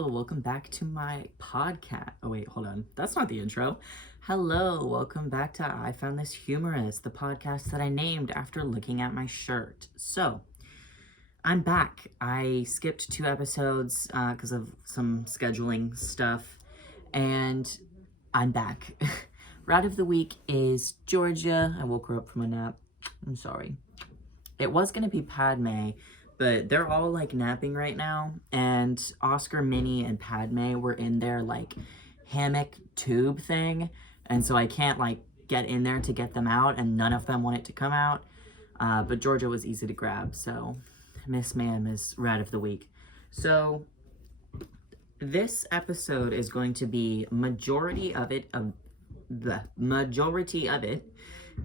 Hello, welcome back to my podcast. Oh wait, hold on. That's not the intro. Hello, welcome back to I Found This Humorous, the podcast that I named after looking at my shirt. So, I'm back. I skipped 2 episodes because of some scheduling stuff, and I'm back. Rat of the week is Georgia. I woke her up from a nap. I'm sorry. It was going to be Padme, but they're all like napping right now, and Oscar, Minnie, and Padme were in their like hammock tube thing, and so I can't like get in there to get them out, and none of them wanted to come out, but Georgia was easy to grab, so Miss Ma'am is Rat of the Week. So this episode is going to be the majority of it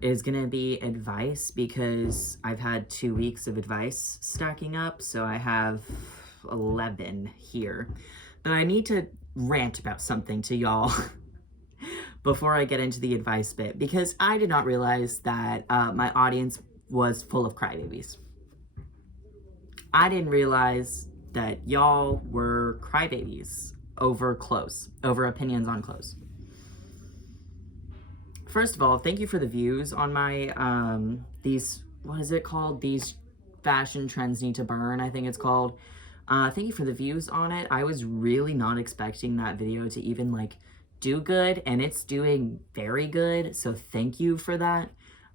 is going to be advice, because I've had 2 weeks of advice stacking up, so I have 11 here. But I need to rant about something to y'all before I get into the advice bit, because I did not realize that my audience was full of crybabies. I didn't realize that y'all were crybabies over opinions on clothes. First of all, thank you for the views on my, what is it called? These fashion trends need to burn, I think it's called. Thank you for the views on it. I was really not expecting that video to even, like, do good, and it's doing very good, so thank you for that.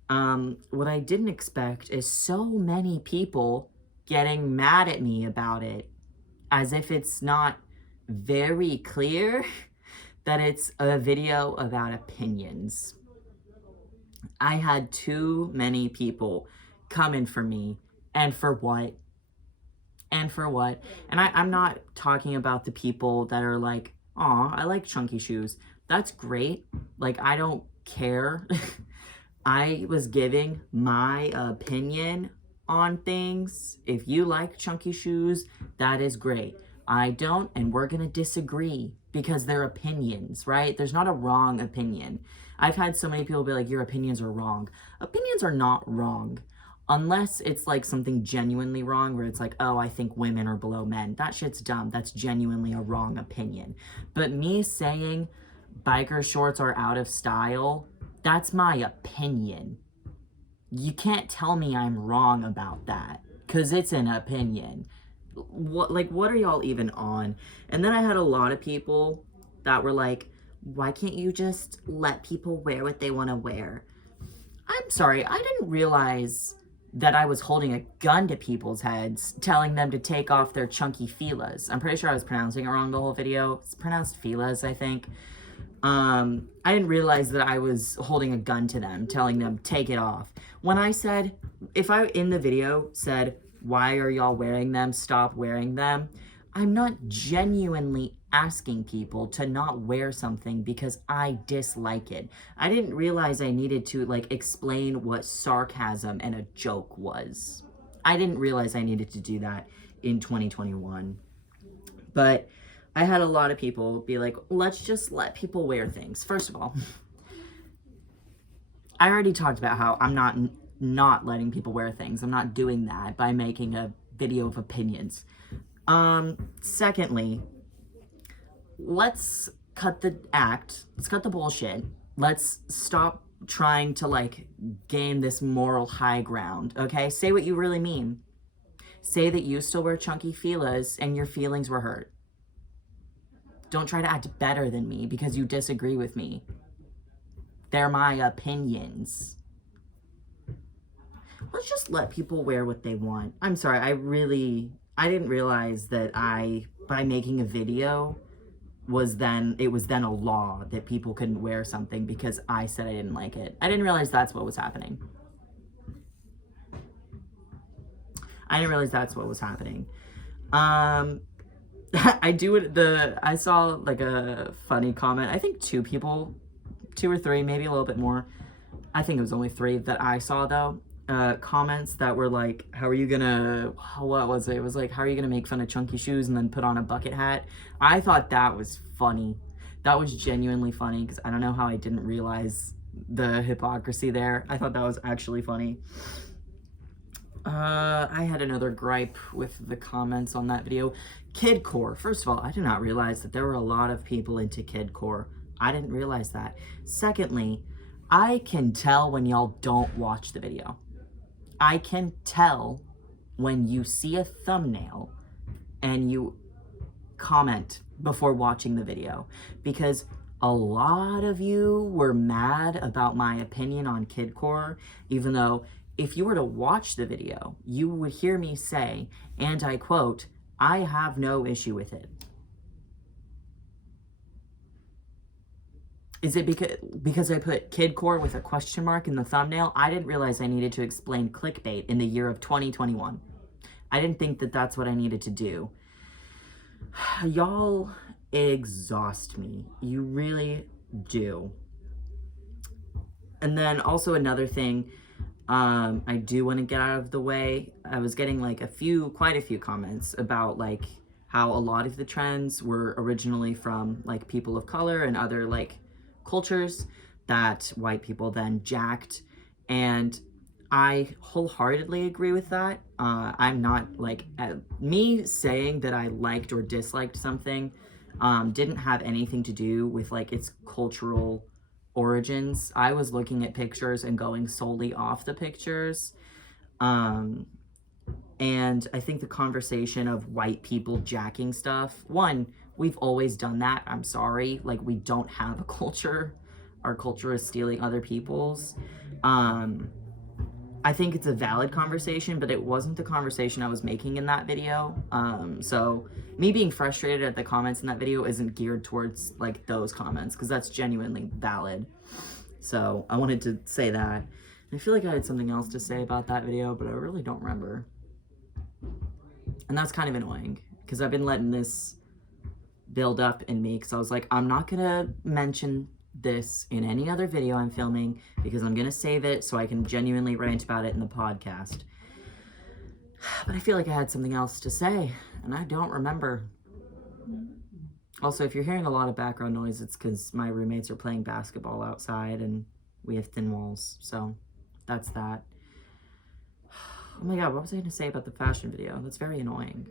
What I didn't expect is so many people getting mad at me about it, as if it's not very clear that it's a video about opinions. I had too many people coming for me, and for what? And I'm not talking about the people that are like, aw, I like chunky shoes. That's great. Like, I don't care. I was giving my opinion on things. If you like chunky shoes, that is great. I don't, and we're gonna disagree, because they're opinions, right? There's not a wrong opinion. I've had so many people be like, your opinions are wrong. Opinions are not wrong, unless it's like something genuinely wrong, where it's like, oh, I think women are below men. That shit's dumb. That's genuinely a wrong opinion. But me saying biker shorts are out of style, that's my opinion. You can't tell me I'm wrong about that, because it's an opinion. What are y'all even on? And then I had a lot of people that were like, why can't you just let people wear what they want to wear? I'm sorry, I didn't realize that I was holding a gun to people's heads, telling them to take off their chunky filas. I'm pretty sure I was pronouncing it wrong the whole video. It's pronounced filas, I think. I didn't realize that I was holding a gun to them, telling them take it off. When I said, if I in the video said, why are y'all wearing them? Stop wearing them. I'm not genuinely asking people to not wear something because I dislike it. I didn't realize I needed to like explain what sarcasm and a joke was. I didn't realize I needed to do that in 2021. But I had a lot of people be like, let's just let people wear things. First of all, I already talked about how I'm not letting people wear things. I'm not doing that by making a video of opinions. Secondly, let's cut the act. Let's cut the bullshit. Let's stop trying to like gain this moral high ground, okay? Say what you really mean. Say that you still wear chunky filas and your feelings were hurt. Don't try to act better than me because you disagree with me. They're my opinions. Let's just let people wear what they want. I'm sorry, I didn't realize that by making a video, it was then a law that people couldn't wear something because I said I didn't like it. I didn't realize that's what was happening. I saw like a funny comment. I think 2 or 3, maybe a little bit more. I think it was only 3 that I saw though. Comments that were like, what was it? It was like, how are you gonna make fun of chunky shoes and then put on a bucket hat? I thought that was funny. That was genuinely funny, because I don't know how I didn't realize the hypocrisy there. I thought that was actually funny. I had another gripe with the comments on that video. Kidcore. First of all, I did not realize that there were a lot of people into kidcore. I didn't realize that. Secondly, I can tell when y'all don't watch the video. I can tell when you see a thumbnail and you comment before watching the video, because a lot of you were mad about my opinion on kidcore, even though if you were to watch the video, you would hear me say, and I quote, "I have no issue with it." Is it because I put kidcore with a question mark in the thumbnail? I didn't realize I needed to explain clickbait in the year of 2021. I didn't think that that's what I needed to do. Y'all exhaust me. You really do. And then also another thing, I do want to get out of the way. I was getting like quite a few comments about like how a lot of the trends were originally from like people of color and other like cultures that white people then jacked. And I wholeheartedly agree with that. I'm not like, me saying that I liked or disliked something didn't have anything to do with like its cultural origins. I was looking at pictures and going solely off the pictures. And I think the conversation of white people jacking stuff, one, we've always done that. I'm sorry. Like, we don't have a culture. Our culture is stealing other people's. I think it's a valid conversation, but it wasn't the conversation I was making in that video. So me being frustrated at the comments in that video isn't geared towards like those comments, because that's genuinely valid. So I wanted to say that. I feel like I had something else to say about that video, but I really don't remember. And that's kind of annoying, because I've been letting this build up in me, because I was like, I'm not gonna mention this in any other video I'm filming, because I'm gonna save it so I can genuinely rant about it in the podcast. But I feel like I had something else to say, and I don't remember. Also, if you're hearing a lot of background noise, it's because my roommates are playing basketball outside and we have thin walls, so that's that. Oh my god, what was I gonna say about the fashion video? That's very annoying.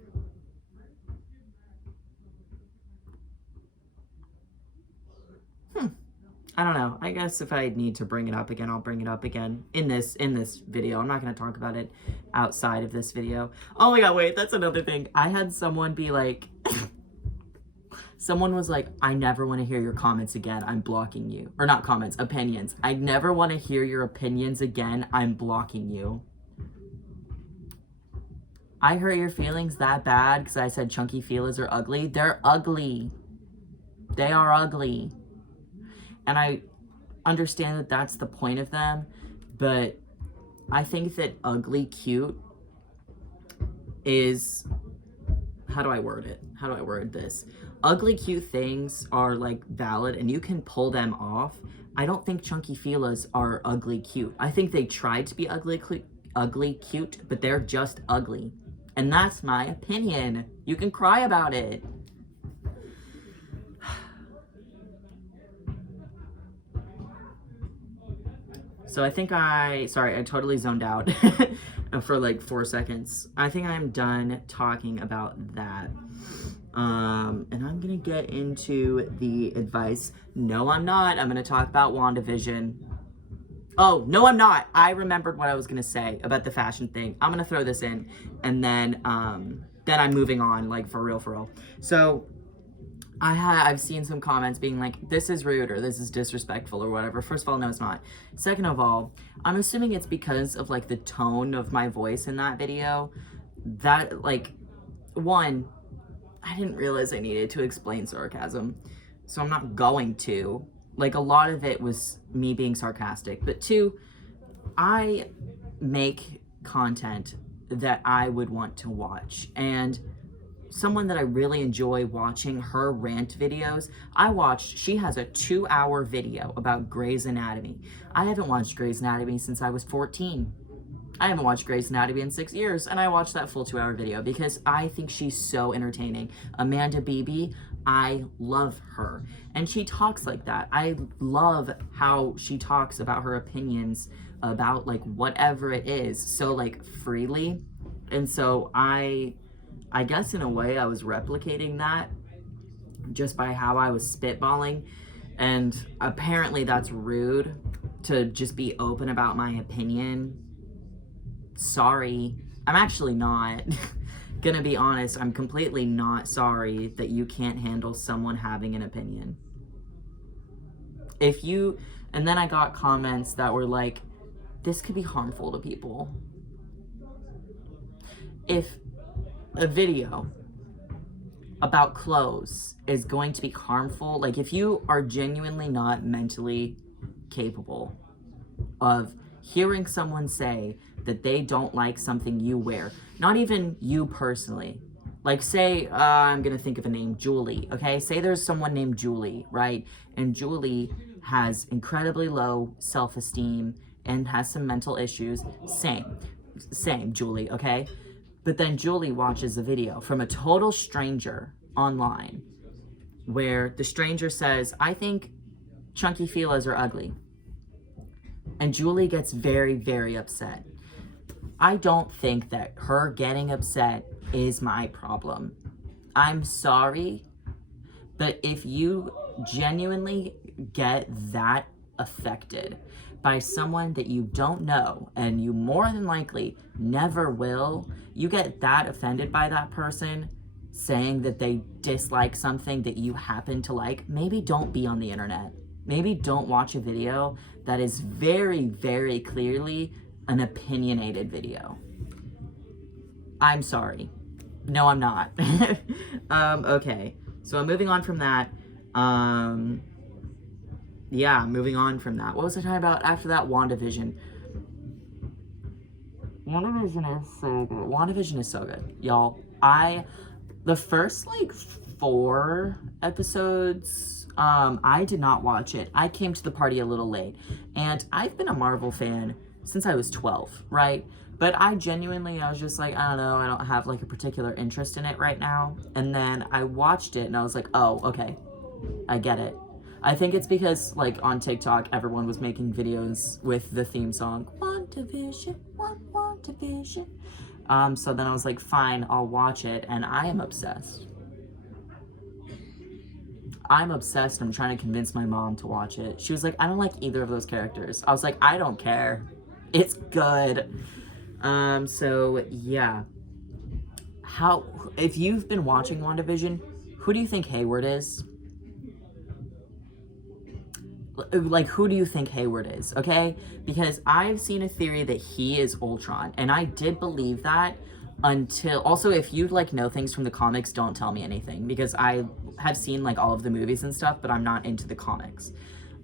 I don't know. I guess if I need to bring it up again, I'll bring it up again in this video. I'm not going to talk about it outside of this video. Oh my god, wait, that's another thing. I had someone be like, someone was like, I never want to hear your comments again. I'm blocking you. Or not comments, opinions. I never want to hear your opinions again. I'm blocking you. I hurt your feelings that bad because I said chunky feelers are ugly. They're ugly. They are ugly. And I understand that that's the point of them, but I think that ugly cute is, how do I word it? How do I word this? Ugly cute things are like valid and you can pull them off. I don't think chunky feelers are ugly cute. I think they tried to be ugly cute, but they're just ugly. And that's my opinion. You can cry about it. So I think sorry, I totally zoned out for like 4 seconds. I think I'm done talking about that. And I'm gonna get into the advice. No, I'm not. I'm gonna talk about WandaVision. Oh, no, I'm not. I remembered what I was gonna say about the fashion thing. I'm gonna throw this in, and then I'm moving on, like for real. So I've seen some comments being like, this is rude or this is disrespectful or whatever. First of all, no, it's not. Second of all, I'm assuming it's because of like the tone of my voice in that video. That like, one, I didn't realize I needed to explain sarcasm, so I'm not going to. Like, a lot of it was me being sarcastic. But two, I make content that I would want to watch. And someone that I really enjoy watching her rant videos, she has a 2-hour video about Grey's Anatomy. I haven't watched Grey's Anatomy since I was 14. I haven't watched Grey's Anatomy in 6 years, and I watched that full 2-hour video because I think she's so entertaining. Amanda Beebe, I love her. And she talks like that. I love how she talks about her opinions about like whatever it is so like freely. And so I guess in a way I was replicating that just by how I was spitballing. And apparently that's rude to just be open about my opinion. Sorry. I'm actually not. Gonna be honest, I'm completely not sorry that you can't handle someone having an opinion. And then I got comments that were like, this could be harmful to people. If a video about clothes is going to be harmful, like if you are genuinely not mentally capable of hearing someone say that they don't like something you wear, not even you personally, like say, I'm gonna think of a name, Julie, okay? Say there's someone named Julie, right? And Julie has incredibly low self-esteem and has some mental issues. Same, Julie, okay? But then Julie watches a video from a total stranger online where the stranger says, I think chunky filas are ugly. And Julie gets very, very upset. I don't think that her getting upset is my problem. I'm sorry, but if you genuinely get that affected by someone that you don't know, and you more than likely never will, you get that offended by that person saying that they dislike something that you happen to like, maybe don't be on the internet. Maybe don't watch a video that is very, very clearly an opinionated video. I'm sorry. No, I'm not. Okay, so I'm moving on from that. Yeah, moving on from that. What was I talking about after that? WandaVision. WandaVision is so good. WandaVision is so good, y'all. The first like 4 episodes, I did not watch it. I came to the party a little late, and I've been a Marvel fan since I was 12, right? But I was just like, I don't know, I don't have like a particular interest in it right now. And then I watched it and I was like, oh, okay, I get it. I think it's because like on TikTok, everyone was making videos with the theme song, WandaVision, WandaVision. So then I was like, fine, I'll watch it, and I am obsessed. I'm obsessed. I'm trying to convince my mom to watch it. She was like, I don't like either of those characters. I was like, I don't care. It's good. So yeah. If you've been watching WandaVision, who do you think Hayward is? Like, who do you think Hayward is, okay? Because I've seen a theory that he is Ultron, and I did believe that until... Also, if you, like, know things from the comics, don't tell me anything, because I have seen, like, all of the movies and stuff, but I'm not into the comics.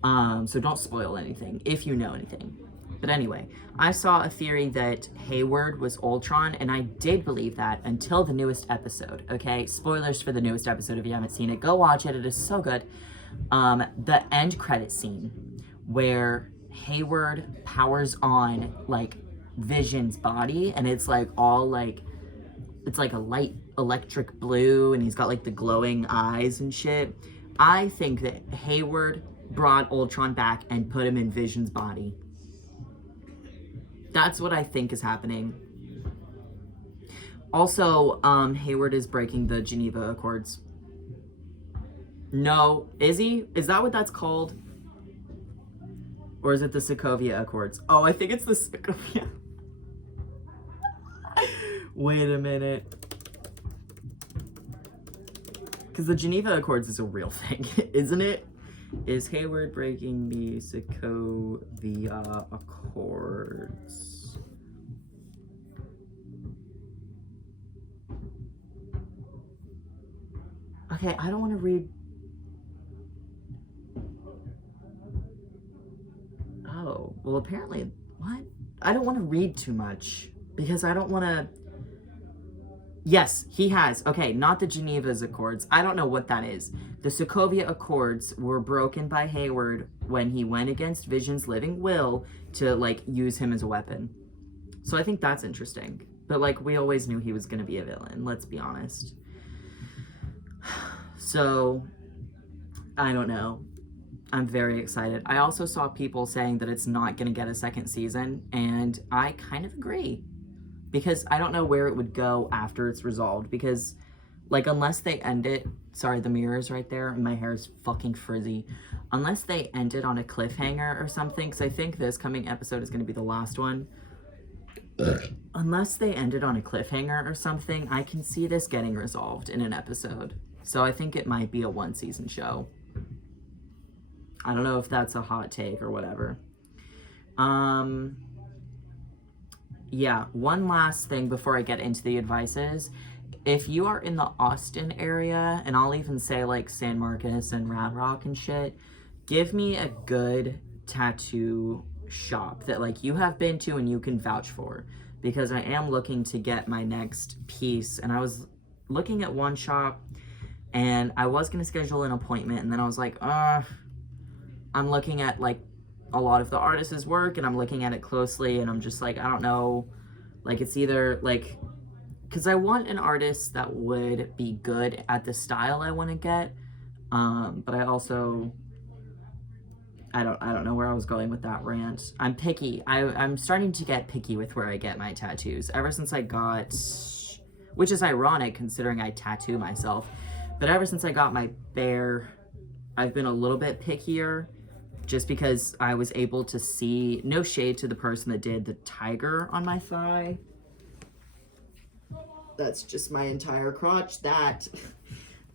So don't spoil anything, if you know anything. But anyway, I saw a theory that Hayward was Ultron, and I did believe that until the newest episode, okay? Spoilers for the newest episode if you haven't seen it. Go watch it, it is so good. The end credit scene where Hayward powers on like Vision's body, and it's like all like, it's like a light electric blue, and he's got like the glowing eyes and shit. I think that Hayward brought Ultron back and put him in Vision's body. That's what I think is happening. Also, Hayward is breaking the Geneva Accords. No, is he? Is that what that's called? Or is it the Sokovia Accords? Oh, I think it's the Sokovia. Wait a minute. Because the Geneva Accords is a real thing, isn't it? Is Hayward breaking the Sokovia Accords? Okay, I don't want to read... Oh, well apparently, what? I don't want to read too much, because I don't want to... Yes, he has. Okay, not the Geneva's Accords. I don't know what that is. The Sokovia Accords were broken by Hayward when he went against Vision's living will to, like, use him as a weapon. So I think that's interesting. But, like, we always knew he was going to be a villain, let's be honest. So, I don't know. I'm very excited. I also saw people saying that it's not going to get a second season, and I kind of agree. Because I don't know where it would go after it's resolved. Because, like, unless they end it... Sorry, the mirror's right there, and my hair is fucking frizzy. Unless they end it on a cliffhanger or something, because I think this coming episode is going to be the last one. Unless they end it on a cliffhanger or something, I can see this getting resolved in an episode. So I think it might be a one-season show. I don't know if that's a hot take or whatever. Yeah, one last thing before I get into the advices. If you are in the Austin area, and I'll even say like San Marcos and Round Rock and shit, give me a good tattoo shop that like you have been to and you can vouch for. Because I am looking to get my next piece, and I was looking at one shop, and I was going to schedule an appointment, and then I was like, I'm looking at like a lot of the artist's work, and I'm looking at it closely, and I'm just like, I don't know, like it's either like, because I want an artist that would be good at the style I want to get, but I also, I don't know where I was going with that rant. I'm picky. I'm starting to get picky with where I get my tattoos. Ever since I got, which is ironic considering I tattoo myself, but ever since I got my bear, I've been a little bit pickier just because I was able to see, no shade to the person that did the tiger on my thigh. That's just my entire crotch, that.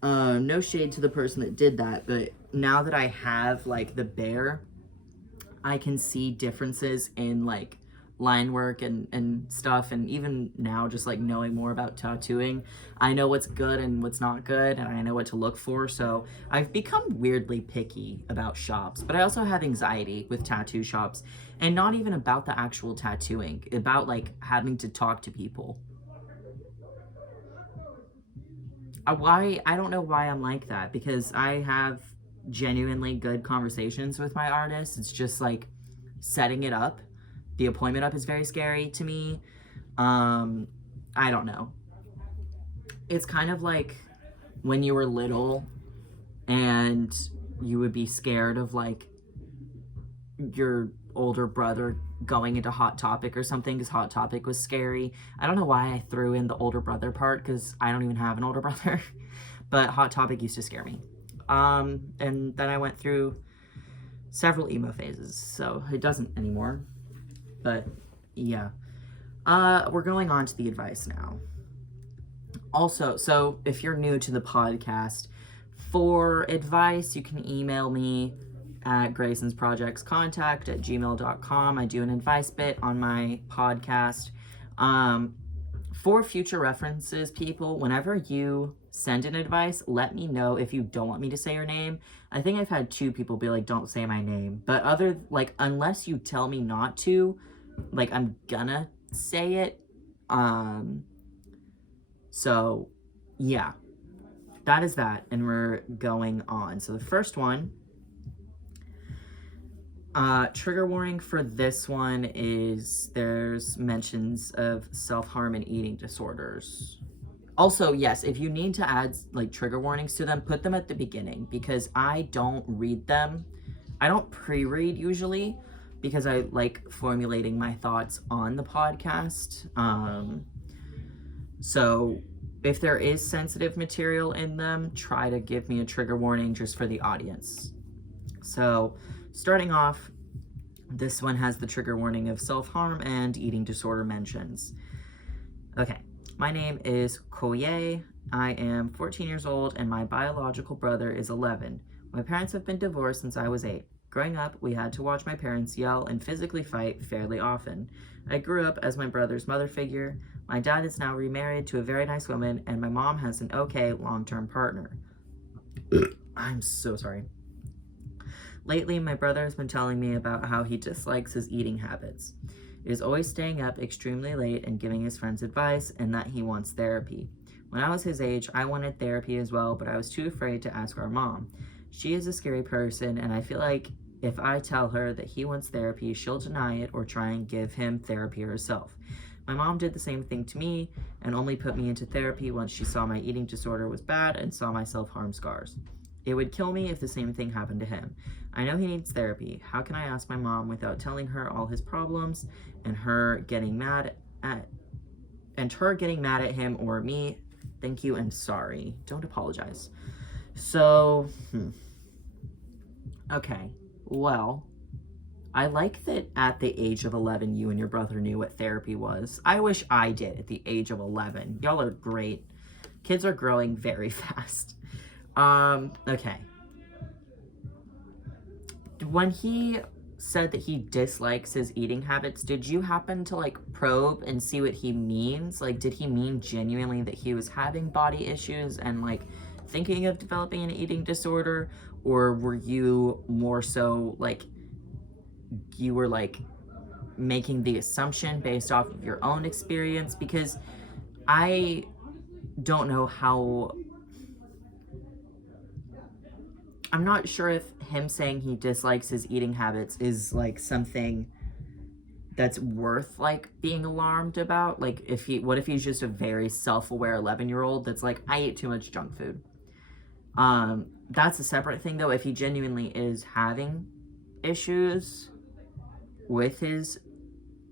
No shade to the person that did that, but now that I have like the bear, I can see differences in like line work and stuff, and even now just like knowing more about tattooing, I know what's good and what's not good, and I know what to look for. So I've become weirdly picky about shops, but I also have anxiety with tattoo shops, and not even about the actual tattooing, about like having to talk to people. I don't know why I'm like that, because I have genuinely good conversations with my artists. It's just like setting it up. The appointment up is very scary to me. I don't know. It's kind of like when you were little and you would be scared of like your older brother going into Hot Topic or something because Hot Topic was scary. I don't know why I threw in the older brother part, because I don't even have an older brother, but Hot Topic used to scare me. And then I went through several emo phases, so it doesn't anymore. But yeah, we're going on to the advice now. Also, so if you're new to the podcast, for advice, you can email me at graysonsprojectscontact@gmail.com. I do an advice bit on my podcast. For future references, people, whenever you send an advice, let me know if you don't want me to say your name. I think I've had 2 people be like, don't say my name. But unless you tell me not to, like, I'm gonna say it. So, yeah. That is that, and we're going on. So the first one, trigger warning for this one is there's mentions of self-harm and eating disorders. Also, yes, if you need to add like trigger warnings to them, put them at the beginning, because I don't read them. I don't pre-read usually, because I like formulating my thoughts on the podcast. So if there is sensitive material in them, try to give me a trigger warning just for the audience. So starting off, this one has the trigger warning of self-harm and eating disorder mentions. Okay, my name is Koye. I am 14 years old and my biological brother is 11. My parents have been divorced since I was 8. Growing up, we had to watch my parents yell and physically fight fairly often. I grew up as my brother's mother figure. My dad is now remarried to a very nice woman, and my mom has an okay long-term partner. I'm so sorry. Lately, my brother has been telling me about how he dislikes his eating habits. He is always staying up extremely late and giving his friends advice, and that he wants therapy. When I was his age, I wanted therapy as well, but I was too afraid to ask our mom. She is a scary person, and I feel like if I tell her that he wants therapy, she'll deny it or try and give him therapy herself. My mom did the same thing to me and only put me into therapy once she saw my eating disorder was bad and saw my self-harm scars. It would kill me if the same thing happened to him. I know he needs therapy. How can I ask my mom without telling her all his problems and her getting mad at him or me? Thank you and sorry. Don't apologize. So, okay. Well, I like that at the age of 11, you and your brother knew what therapy was. I wish I did at the age of 11. Y'all are great. Kids are growing very fast. Okay. When he said that he dislikes his eating habits, did you happen to like probe and see what he means? Like, did he mean genuinely that he was having body issues and like thinking of developing an eating disorder? Or were you more so like, you were like making the assumption based off of your own experience? Because I don't know how, I'm not sure if him saying he dislikes his eating habits is like something that's worth like being alarmed about. Like, what if he's just a very self-aware 11-year-old that's like, I eat too much junk food. That's a separate thing though. If he genuinely is having issues with his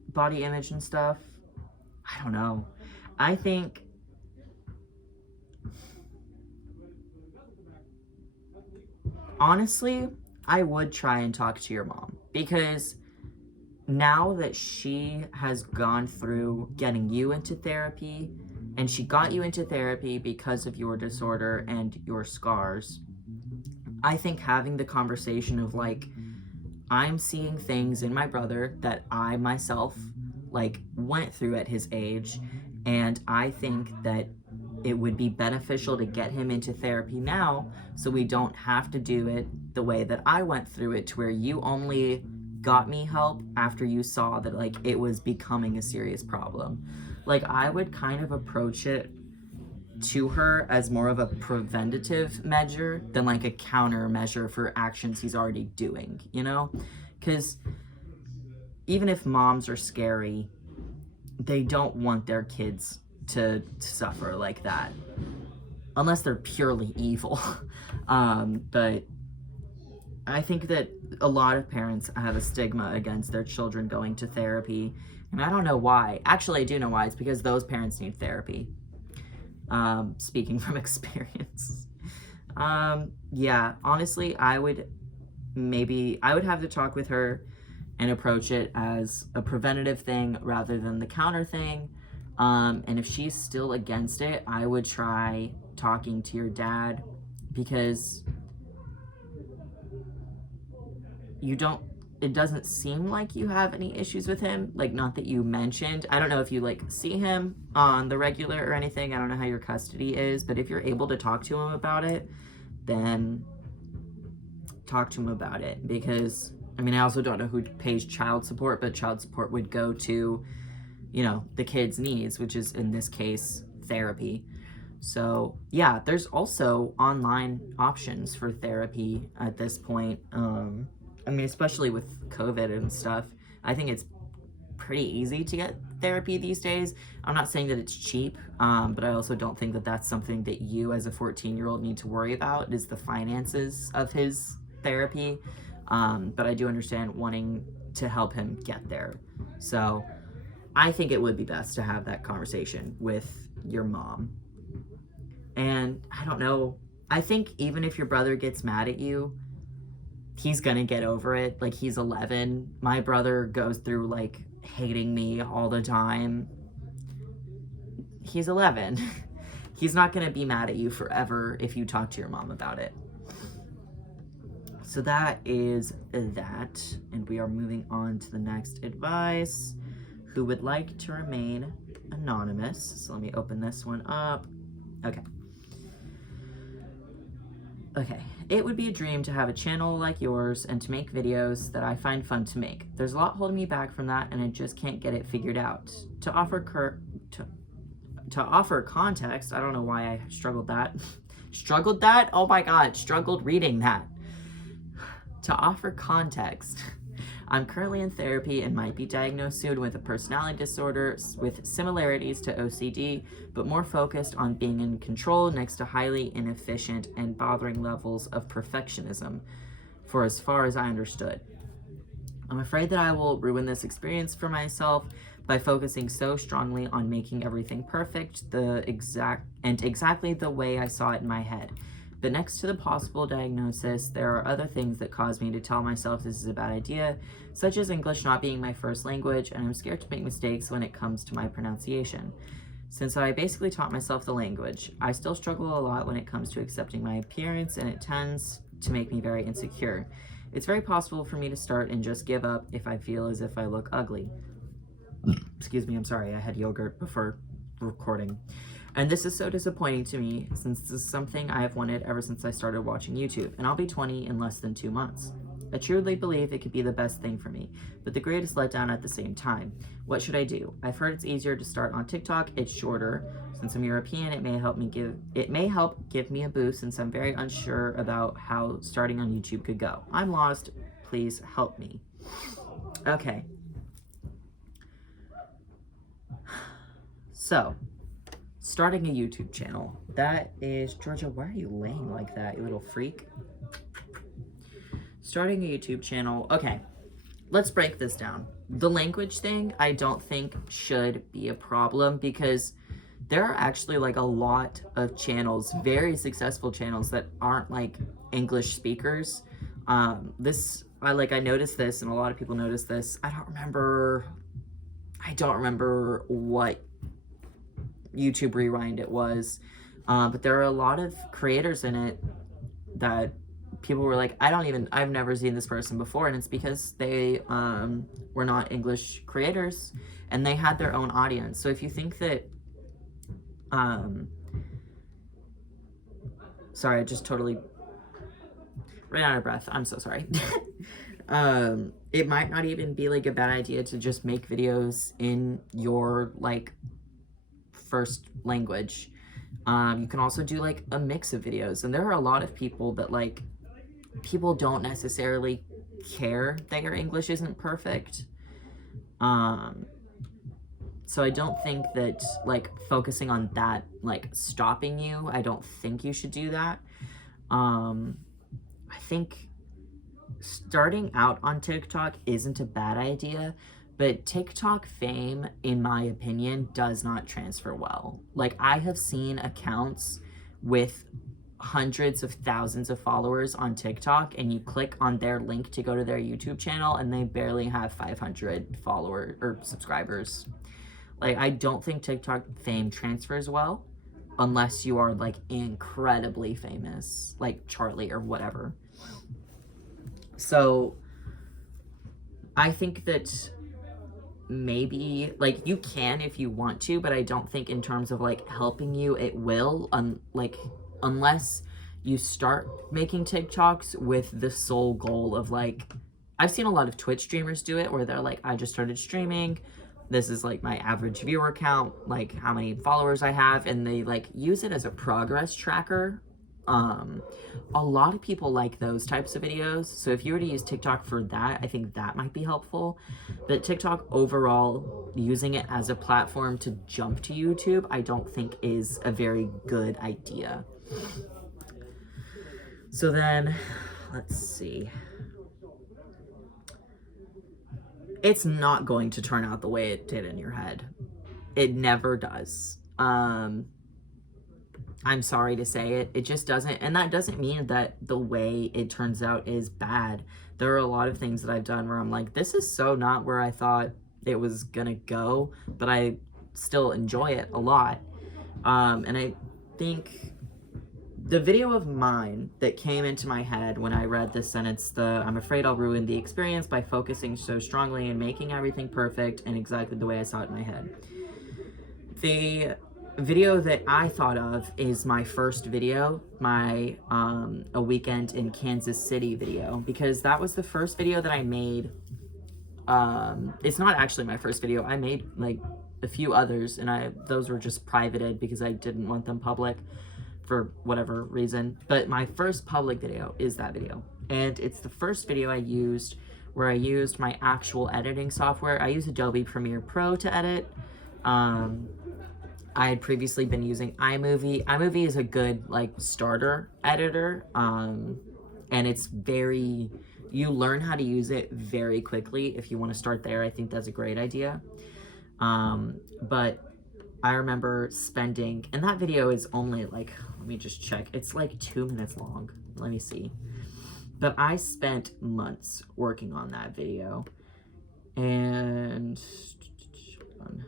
body image and stuff, I don't know. I think honestly, I would try and talk to your mom, because now that she has gone through getting you into therapy, and she got you into therapy because of your disorder and your scars, I think having the conversation of like, I'm seeing things in my brother that I myself like went through at his age, and I think that it would be beneficial to get him into therapy now so we don't have to do it the way that I went through it, to where you only got me help after you saw that like it was becoming a serious problem. Like, I would kind of approach it to her as more of a preventative measure than like a countermeasure for actions he's already doing, you know? Because even if moms are scary, they don't want their kids to suffer like that, unless they're purely evil. But I think that a lot of parents have a stigma against their children going to therapy, and I don't know why. Actually, I do know why. It's because those parents need therapy. Speaking from experience. Yeah, honestly, I would have to talk with her and approach it as a preventative thing rather than the counter thing. And if she's still against it, I would try talking to your dad, because it doesn't seem like you have any issues with him. Like, not that you mentioned. I don't know if you like see him on the regular or anything. I don't know how your custody is, but if you're able to talk to him about it, then talk to him about it. Because, I mean, I also don't know who pays child support, but child support would go to, you know, the kid's needs, which is in this case therapy. So yeah, there's also online options for therapy at this point. I mean, especially with COVID and stuff, I think it's pretty easy to get therapy these days. I'm not saying that it's cheap, but I also don't think that that's something that you as a 14-year-old need to worry about, is the finances of his therapy. But I do understand wanting to help him get there. So I think it would be best to have that conversation with your mom. And I don't know, I think even if your brother gets mad at you, he's gonna get over it. Like, he's 11. My brother goes through like hating me all the time. He's 11. He's not gonna be mad at you forever if you talk to your mom about it. So that is that. And we are moving on to the next advice. Who would like to remain anonymous? So let me open this one up. Okay. Okay, it would be a dream to have a channel like yours and to make videos that I find fun to make. There's a lot holding me back from that, and I just can't get it figured out. To offer context, I don't know why I struggled that. Struggled that? Oh my god, struggled reading that. To offer context, I'm currently in therapy and might be diagnosed soon with a personality disorder with similarities to OCD, but more focused on being in control next to highly inefficient and bothering levels of perfectionism, for as far as I understood. I'm afraid that I will ruin this experience for myself by focusing so strongly on making everything perfect, exactly the way I saw it in my head. But next to the possible diagnosis, there are other things that cause me to tell myself this is a bad idea, such as English not being my first language, and I'm scared to make mistakes when it comes to my pronunciation. Since I basically taught myself the language, I still struggle a lot when it comes to accepting my appearance, and it tends to make me very insecure. It's very possible for me to start and just give up if I feel as if I look ugly. Excuse me, I'm sorry, I had yogurt before recording. And this is so disappointing to me, since this is something I have wanted ever since I started watching YouTube, and I'll be 20 in less than 2 months. I truly believe it could be the best thing for me, but the greatest letdown at the same time. What should I do? I've heard it's easier to start on TikTok. It's shorter. Since I'm European, it may help give me a boost, since I'm very unsure about how starting on YouTube could go. I'm lost. Please help me. Okay. So, starting a YouTube channel. That is, Georgia, why are you laying like that, you little freak? Starting a YouTube channel. Okay, let's break this down. The language thing, I don't think should be a problem, because there are actually like a lot of channels, very successful channels, that aren't like English speakers. I noticed this, and a lot of people noticed this. I don't remember what YouTube Rewind it was, but there are a lot of creators in it that people were like, I've never seen this person before, and it's because they were not English creators, and they had their own audience. So if you think that, sorry, I just totally ran out of breath, I'm so sorry. It might not even be like a bad idea to just make videos in your like first language. You can also do like a mix of videos, and there are a lot of people that like, people don't necessarily care that your English isn't perfect. So I don't think that like focusing on that like stopping you. I don't think you should do that. I think starting out on TikTok isn't a bad idea, but TikTok fame, in my opinion, does not transfer well. Like, I have seen accounts with hundreds of thousands of followers on TikTok, and you click on their link to go to their YouTube channel, and they barely have 500 followers or subscribers. Like, I don't think TikTok fame transfers well unless you are like incredibly famous, like Charlie or whatever. So I think that maybe like you can if you want to, but I don't think in terms of like helping you it will, unless you start making TikToks with the sole goal of like, I've seen a lot of Twitch streamers do it where they're like, I just started streaming, this is like my average viewer count, like how many followers I have, and they like use it as a progress tracker. A lot of people like those types of videos, so if you were to use TikTok for that, I think that might be helpful. But TikTok overall, using it as a platform to jump to YouTube, I don't think is a very good idea. So then, let's see. It's not going to turn out the way it did in your head. It never does. I'm sorry to say it. It just doesn't. And that doesn't mean that the way it turns out is bad. There are a lot of things that I've done where I'm like, this is so not where I thought it was gonna go, but I still enjoy it a lot. And I think the video of mine that came into my head when I read this sentence, I'm afraid I'll ruin the experience by focusing so strongly and making everything perfect and exactly the way I saw it in my head. The video that I thought of is my first video, my a weekend in Kansas City video, because that was the first video that I made. It's not actually my first video. I made like a few others, and those were just privated because I didn't want them public for whatever reason. But my first public video is that video, and it's the first video I used where I used my actual editing software. I use Adobe Premiere Pro to edit. I had previously been using iMovie. iMovie is a good like starter editor, and it's very, you learn how to use it very quickly. If you want to start there, I think that's a great idea. But I remember spending, and that video is only like, let me just check. It's like 2 minutes long. Let me see. But I spent months working on that video, and hold on,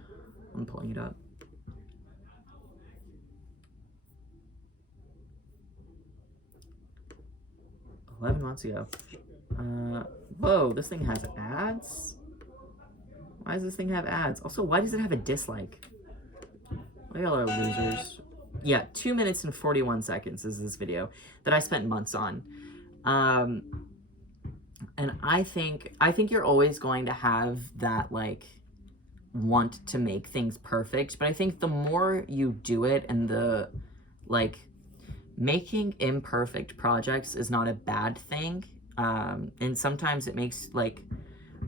I'm pulling it up. $11 months ago. Whoa, this thing has ads? Why does this thing have ads? Also, why does it have a dislike? Well, y'all are losers. Yeah, 2 minutes and 41 seconds is this video that I spent months on. And I think you're always going to have that, like, want to make things perfect, but I think the more you do it, and the, like, making imperfect projects is not a bad thing. And sometimes it makes, like,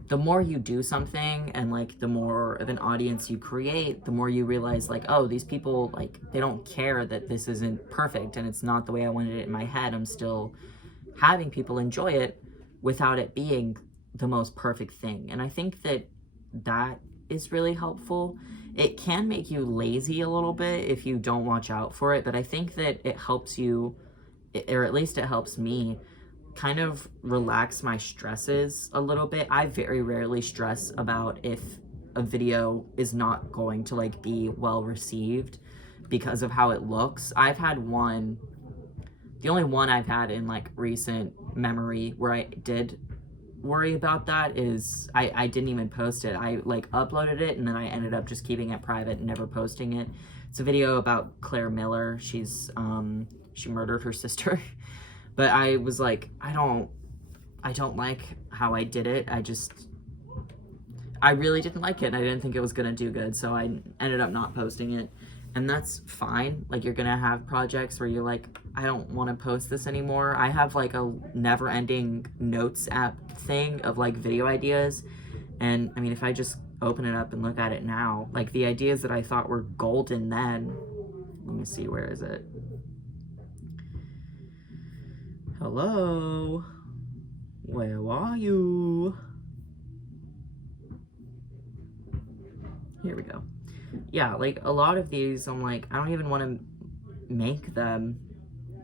the more you do something and, like, the more of an audience you create, the more you realize, like, oh, these people, like, they don't care that this isn't perfect and it's not the way I wanted it in my head. I'm still having people enjoy it without it being the most perfect thing. And I think that that is really helpful. It can make you lazy a little bit if you don't watch out for it, but I think that it helps you, or at least it helps me, kind of relax my stresses a little bit. I very rarely stress about if a video is not going to, like, be well received because of how it looks. I've had one, the only one I've had in, like, recent memory where I did worry about that is I didn't even post it. I, like, uploaded it and then I ended up just keeping it private and never posting it. It's a video about Claire Miller. She's she murdered her sister. But I was like, I don't like how I did it. I really didn't like it, and I didn't think it was gonna do good, so I ended up not posting it. And that's fine. Like, you're gonna have projects where you're like, I don't want to post this anymore. I have, like, a never-ending notes app thing of, like, video ideas. And I mean, if I just open it up and look at it now, like, the ideas that I thought were golden then, let me see, where is it? Hello? Where are you? Here we go. Yeah, like, a lot of these, I'm like, I don't even want to make them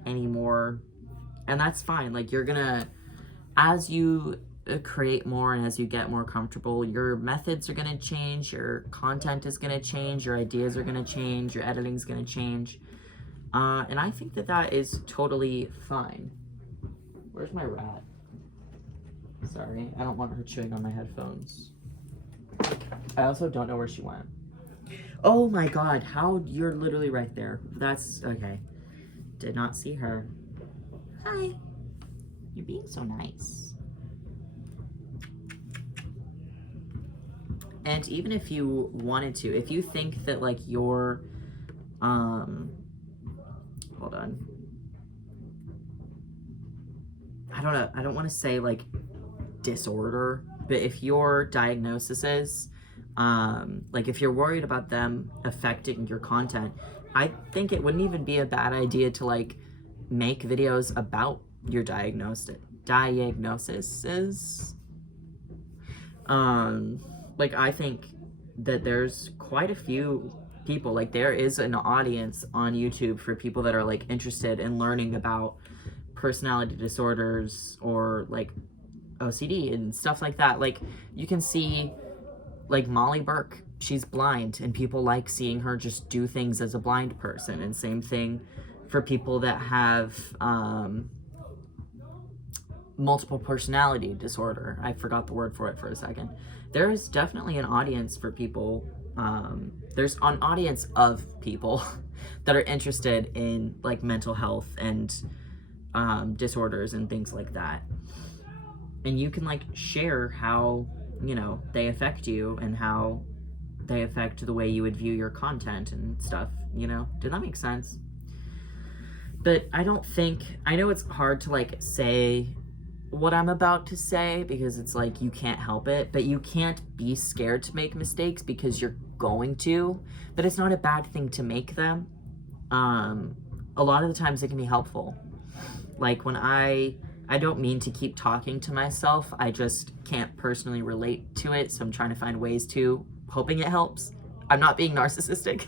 anymore. And that's fine. Like, you're gonna, as you create more and as you get more comfortable, your methods are gonna change, your content is gonna change, your ideas are gonna change, your editing's gonna change. And I think that that is totally fine. Where's my rat? Sorry, I don't want her chewing on my headphones. I also don't know where she went. Oh my god, how, you're literally right there. That's, okay. Did not see her. Hi. You're being so nice. And even if you wanted to, if you think that, like, your, hold on. I don't know, I don't want to say, like, disorder, but if your diagnosis is, like, if you're worried about them affecting your content, I think it wouldn't even be a bad idea to, like, make videos about your diagnosis. Like, I think that there's quite a few people, like, there is an audience on YouTube for people that are, like, interested in learning about personality disorders or, like, OCD and stuff like that. Like, you can see, like, Molly Burke, she's blind, and people like seeing her just do things as a blind person. And same thing for people that have multiple personality disorder. I forgot the word for it for a second. There is definitely an audience for people, there's an audience of people that are interested in, like, mental health and disorders and things like that. And you can, like, share how, you know, they affect you and how they affect the way you would view your content and stuff, you know? Did that make sense? But I don't think, I know it's hard to, like, say what I'm about to say, because it's like you can't help it, but you can't be scared to make mistakes because you're going to, but it's not a bad thing to make them. A lot of the times it can be helpful. Like when I don't mean to keep talking to myself, I just can't personally relate to it, so I'm trying to find ways to, hoping it helps. I'm not being narcissistic.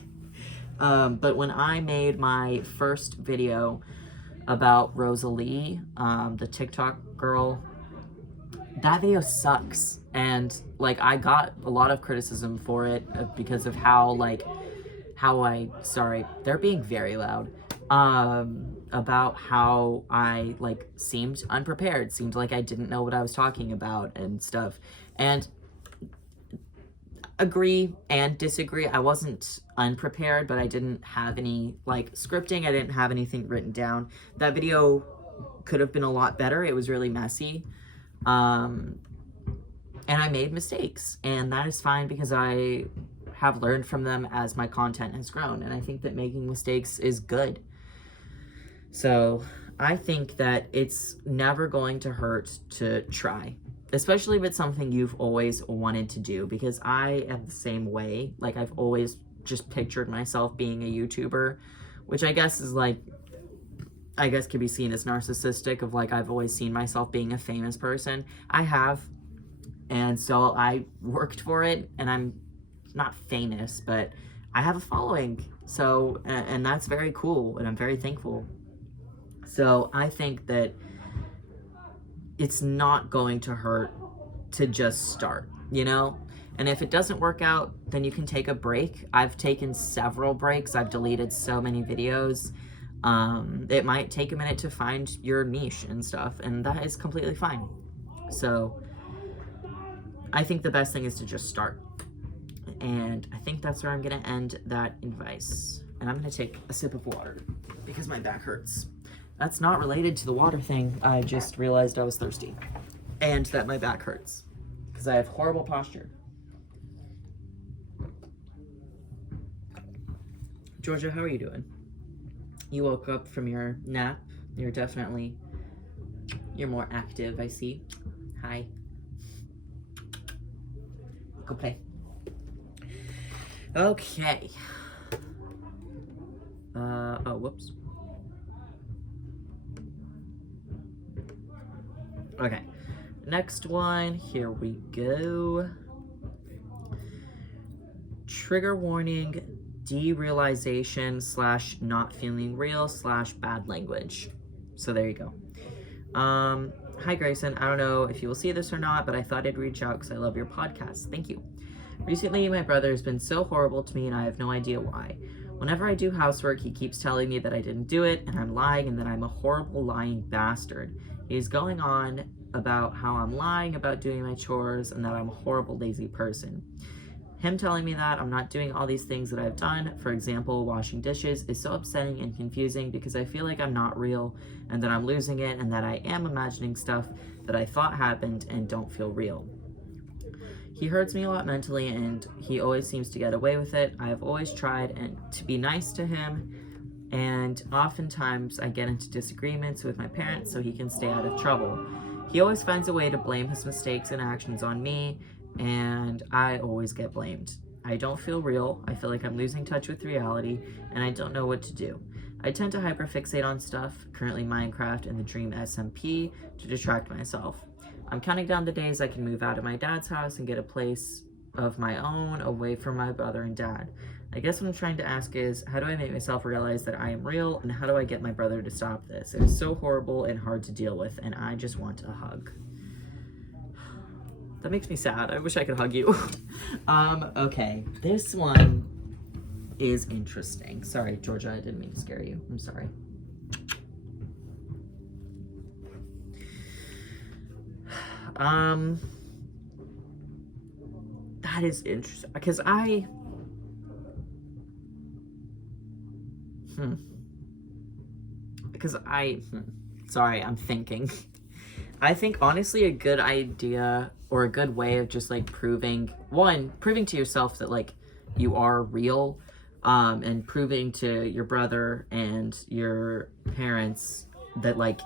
But when I made my first video about Rosalie, the TikTok girl, that video sucks. And like I got a lot of criticism for it because of sorry, they're being very loud. About how I like seemed unprepared, seemed like I didn't know what I was talking about and stuff. And agree and disagree. I wasn't unprepared, but I didn't have any like scripting. I didn't have anything written down. That video could have been a lot better. It was really messy. And I made mistakes, and that is fine because I have learned from them as my content has grown. And I think that making mistakes is good. So I think that it's never going to hurt to try, especially if it's something you've always wanted to do, because I am the same way. Like I've always just pictured myself being a YouTuber, which I guess is like, I guess could be seen as narcissistic, of like I've always seen myself being a famous person. I have, and so I worked for it, and I'm not famous, but I have a following. So, and that's very cool, and I'm very thankful. So I think that it's not going to hurt to just start, you know? And if it doesn't work out, then you can take a break. I've taken several breaks. I've deleted so many videos. It might take a minute to find your niche and stuff, and that is completely fine. So I think the best thing is to just start. And I think that's where I'm gonna end that advice. And I'm gonna take a sip of water because my back hurts. That's not related to the water thing. I just realized I was thirsty and that my back hurts because I have horrible posture. Georgia, how are you doing? You woke up from your nap. You're more active, I see. Hi. Go play. Okay. Oh, whoops. Okay, next one, here we go. Trigger warning, derealization / not feeling real / bad language. So there you go. Hi Grayson, I don't know if you will see this or not, but I thought I'd reach out because I love your podcast. Thank you. Recently, my brother has been so horrible to me and I have no idea why. Whenever I do housework, he keeps telling me that I didn't do it and I'm lying and that I'm a horrible lying bastard. He's going on about how I'm lying about doing my chores and that I'm a horrible, lazy person. Him telling me that I'm not doing all these things that I've done, for example, washing dishes, is so upsetting and confusing because I feel like I'm not real and that I'm losing it and that I am imagining stuff that I thought happened and don't feel real. He hurts me a lot mentally and he always seems to get away with it. I've always tried to be nice to him, and oftentimes I get into disagreements with my parents so he can stay out of trouble. He always finds a way to blame his mistakes and actions on me, and I always get blamed. I don't feel real, I feel like I'm losing touch with reality, and I don't know what to do. I tend to hyperfixate on stuff, currently Minecraft and the Dream SMP, to distract myself. I'm counting down the days I can move out of my dad's house and get a place of my own away from my brother and dad. I guess what I'm trying to ask is, how do I make myself realize that I am real, and how do I get my brother to stop this? It is so horrible and hard to deal with, and I just want a hug. That makes me sad. I wish I could hug you. Okay. This one is interesting. Sorry, Georgia, I didn't mean to scare you. I'm sorry. That is interesting, because sorry, I'm thinking. I think honestly a good idea or a good way of just like proving to yourself that like you are real, and proving to your brother and your parents that like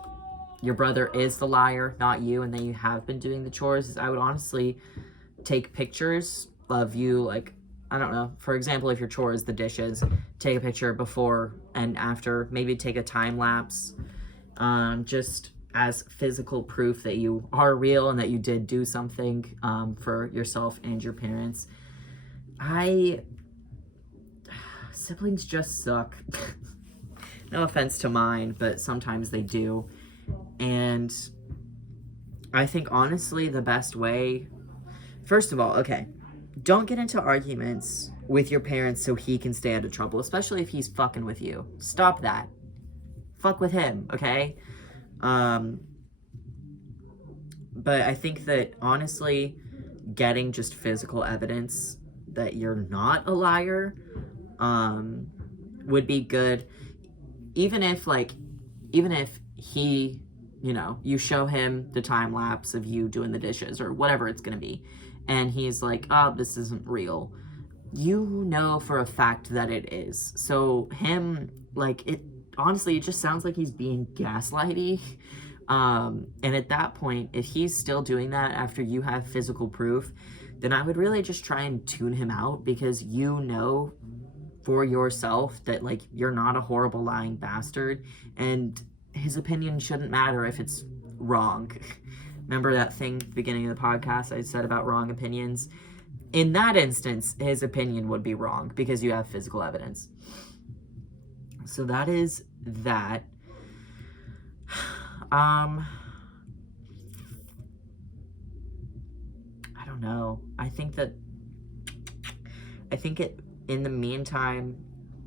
your brother is the liar, not you, and that you have been doing the chores, is I would honestly take pictures of you, like, I don't know, for example, if your chore is the dishes, take a picture before and after, maybe take a time lapse, just as physical proof that you are real and that you did do something for yourself and your parents. Siblings just suck. No offense to mine, but sometimes they do. And I think, honestly, the best way... First of all, okay, don't get into arguments with your parents so he can stay out of trouble, especially if he's fucking with you. Stop that. Fuck with him, okay? But I think that, honestly, getting just physical evidence that you're not a liar would be good. Even if he, you show him the time lapse of you doing the dishes or whatever it's going to be, and he's like, oh, this isn't real. You know for a fact that it is. So him, honestly, it just sounds like he's being gaslighty. And at that point, if he's still doing that after you have physical proof, then I would really just try and tune him out, because you know for yourself that, you're not a horrible lying bastard, and his opinion shouldn't matter if it's wrong. Remember that thing at the beginning of the podcast I said about wrong opinions? In that instance, his opinion would be wrong because you have physical evidence. So that is that. I don't know. I think in the meantime,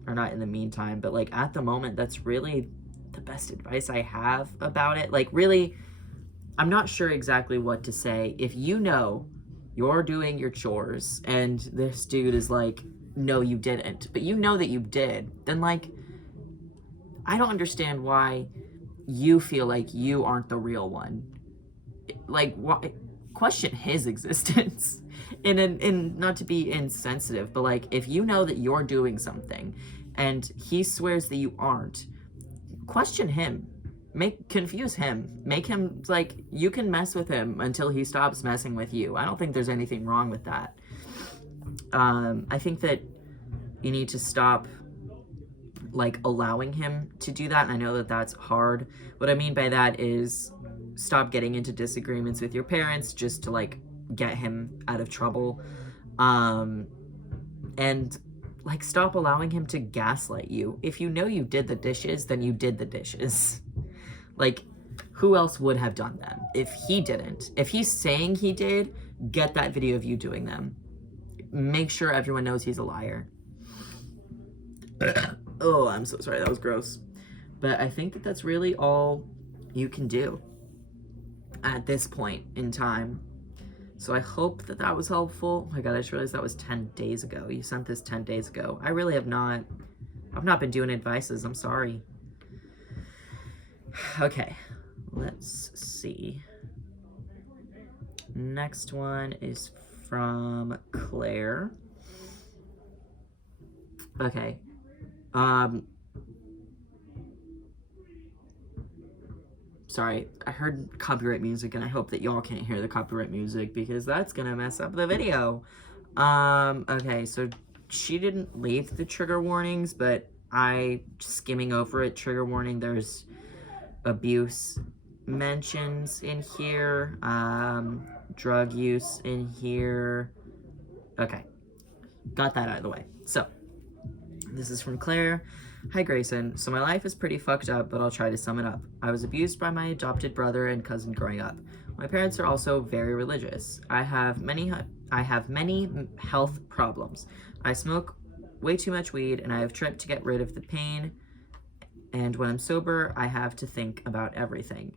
or not in the meantime, but at the moment, that's really the best advice I have about it. Really, I'm not sure exactly what to say. If you know you're doing your chores and this dude is like, no, you didn't, but you know that you did, then I don't understand why you feel like you aren't the real one. Why? Question his existence. And not to be insensitive, but if you know that you're doing something and he swears that you aren't, question him. Confuse him. Make him you can mess with him until he stops messing with you. I don't think there's anything wrong with that. I think that you need to stop allowing him to do that, and I know that that's hard. What I mean by that is stop getting into disagreements with your parents just to get him out of trouble, and stop allowing him to gaslight you. If you know you did the dishes, then you did the dishes. Who else would have done them if he didn't? If he's saying he did, get that video of you doing them. Make sure everyone knows he's a liar. Oh, I'm so sorry. That was gross. But I think that that's really all you can do at this point in time. So I hope that that was helpful. Oh my God, I just realized that was 10 days ago. You sent this 10 days ago. I really have not. I've not been doing advices. I'm sorry. Okay, let's see. Next one is from Claire. Okay. Sorry, I heard copyright music, and I hope that y'all can't hear the copyright music because that's gonna mess up the video. Okay, so she didn't leave the trigger warnings, but skimming over it, trigger warning, there's abuse mentions in here, drug use in here. Okay, got that out of the way. So, this is from Claire. Hi Grayson, so my life is pretty fucked up, but I'll try to sum it up. I was abused by my adopted brother and cousin growing up. My parents are also very religious. I have many health problems. I smoke way too much weed, and I have tripped to get rid of the pain. And when I'm sober, I have to think about everything.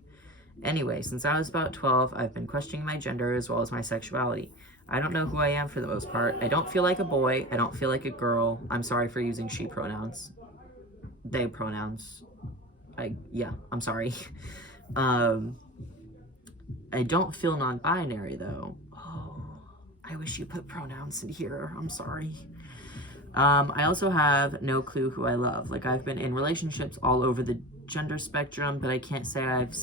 Anyway, since I was about 12, I've been questioning my gender as well as my sexuality. I don't know who I am for the most part. I don't feel like a boy. I don't feel like a girl. I'm sorry for using she pronouns. They pronouns. I'm sorry. I don't feel non-binary though. Oh, I wish you put pronouns in here. I'm sorry. I also have no clue who I love. Like, I've been in relationships all over the gender spectrum, but I can't say I've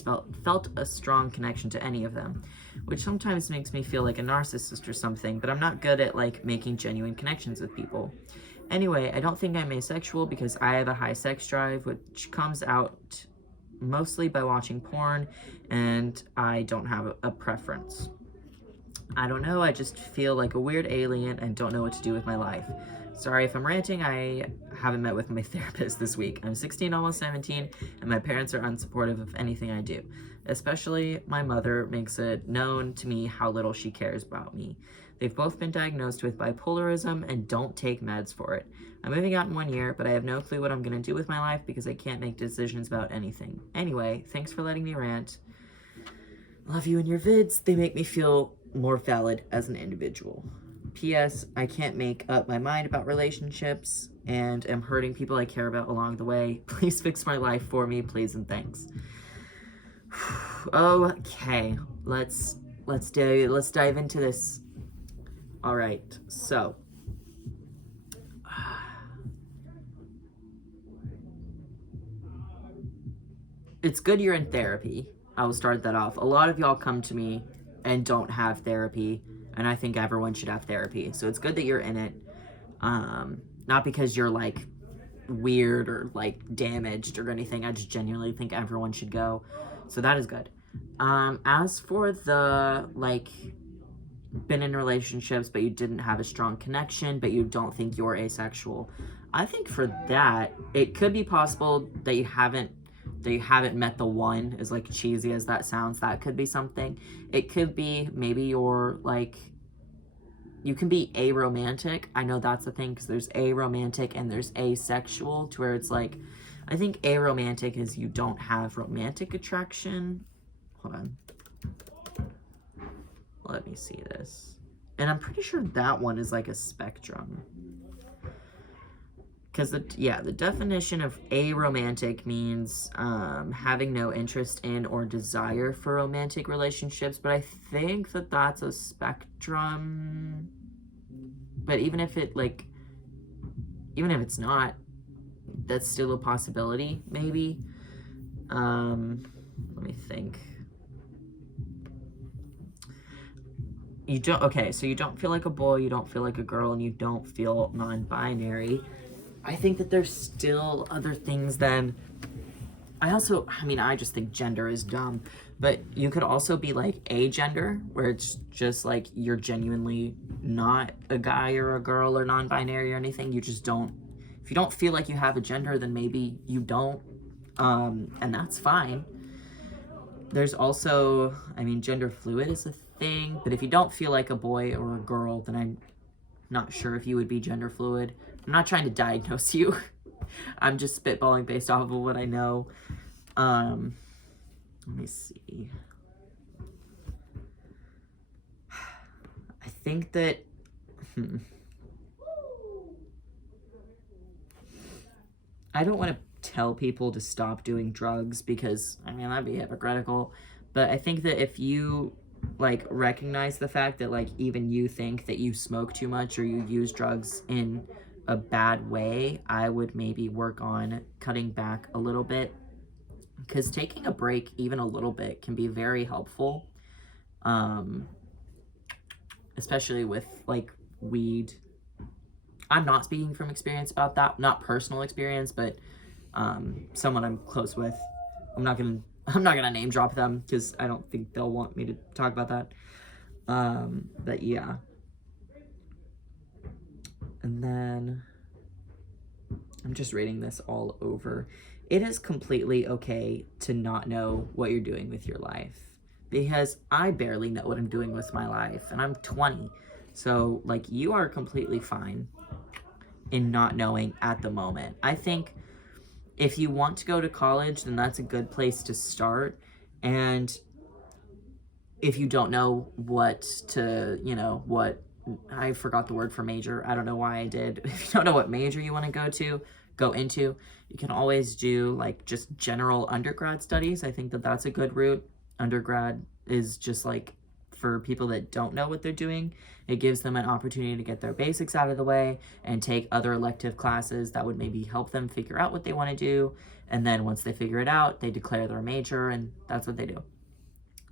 felt a strong connection to any of them, which sometimes makes me feel like a narcissist or something, but I'm not good at, like, making genuine connections with people. Anyway, I don't think I'm asexual because I have a high sex drive, which comes out mostly by watching porn, and I don't have a preference. I don't know, I just feel like a weird alien and don't know what to do with my life. Sorry if I'm ranting, I haven't met with my therapist this week. I'm 16, almost 17, and my parents are unsupportive of anything I do. Especially my mother makes it known to me how little she cares about me. They've both been diagnosed with bipolarism and don't take meds for it. I'm moving out in 1 year, but I have no clue what I'm going to do with my life because I can't make decisions about anything. Anyway, thanks for letting me rant. Love you and your vids. They make me feel more valid as an individual. P.S. I can't make up my mind about relationships and am hurting people I care about along the way. Please fix my life for me, please and thanks. Okay, let's dive into this. All right, so it's good you're in therapy. I will start that off. A lot of y'all come to me and don't have therapy, and I think everyone should have therapy. So it's good that you're in it. Not because you're like weird or like damaged or anything. I just genuinely think everyone should go. So that is good. As for the like been in relationships but you didn't have a strong connection but you don't think you're asexual, I think for that it could be possible that you haven't met the one, as like cheesy as that sounds. That could be something. It could be maybe you're like, you can be aromantic. I know that's a thing because there's aromantic and there's asexual, to where it's like, I think aromantic is you don't have romantic attraction. Hold on. Let me see this. And I'm pretty sure that one is like a spectrum. Because the definition of aromantic means having no interest in or desire for romantic relationships, but I think that that's a spectrum. But even if it's not, that's still a possibility, maybe. Let me think. So you don't feel like a boy, you don't feel like a girl, and you don't feel non-binary. I think that there's still other things then. I just think gender is dumb, but you could also be like agender, where it's just like you're genuinely not a guy or a girl or non-binary or anything. You just don't, if you don't feel like you have a gender, then maybe you don't, and that's fine. There's also, gender fluid is a thing, but if you don't feel like a boy or a girl, then I'm not sure if you would be gender fluid. I'm not trying to diagnose you. I'm just spitballing based off of what I know. Let me see. I think that... I don't want to tell people to stop doing drugs because, that'd be hypocritical. But I think that if you, recognize the fact that, even you think that you smoke too much or you use drugs in a bad way, I would maybe work on cutting back a little bit, because taking a break even a little bit can be very helpful, especially with weed. I'm not speaking from experience about that, not personal experience, but someone I'm close with. I'm not gonna name drop them because I don't think they'll want me to talk about that. But yeah. And then I'm just reading this all over. It is completely okay to not know what you're doing with your life, because I barely know what I'm doing with my life, and I'm 20. So you are completely fine in not knowing at the moment. I think if you want to go to college, then that's a good place to start. And if you don't know what to, I forgot the word for major. I don't know why I did. If you don't know what major you want to go into, you can always do just general undergrad studies. I think that that's a good route. Undergrad is just for people that don't know what they're doing. It gives them an opportunity to get their basics out of the way and take other elective classes that would maybe help them figure out what they want to do. And then once they figure it out, they declare their major, and that's what they do.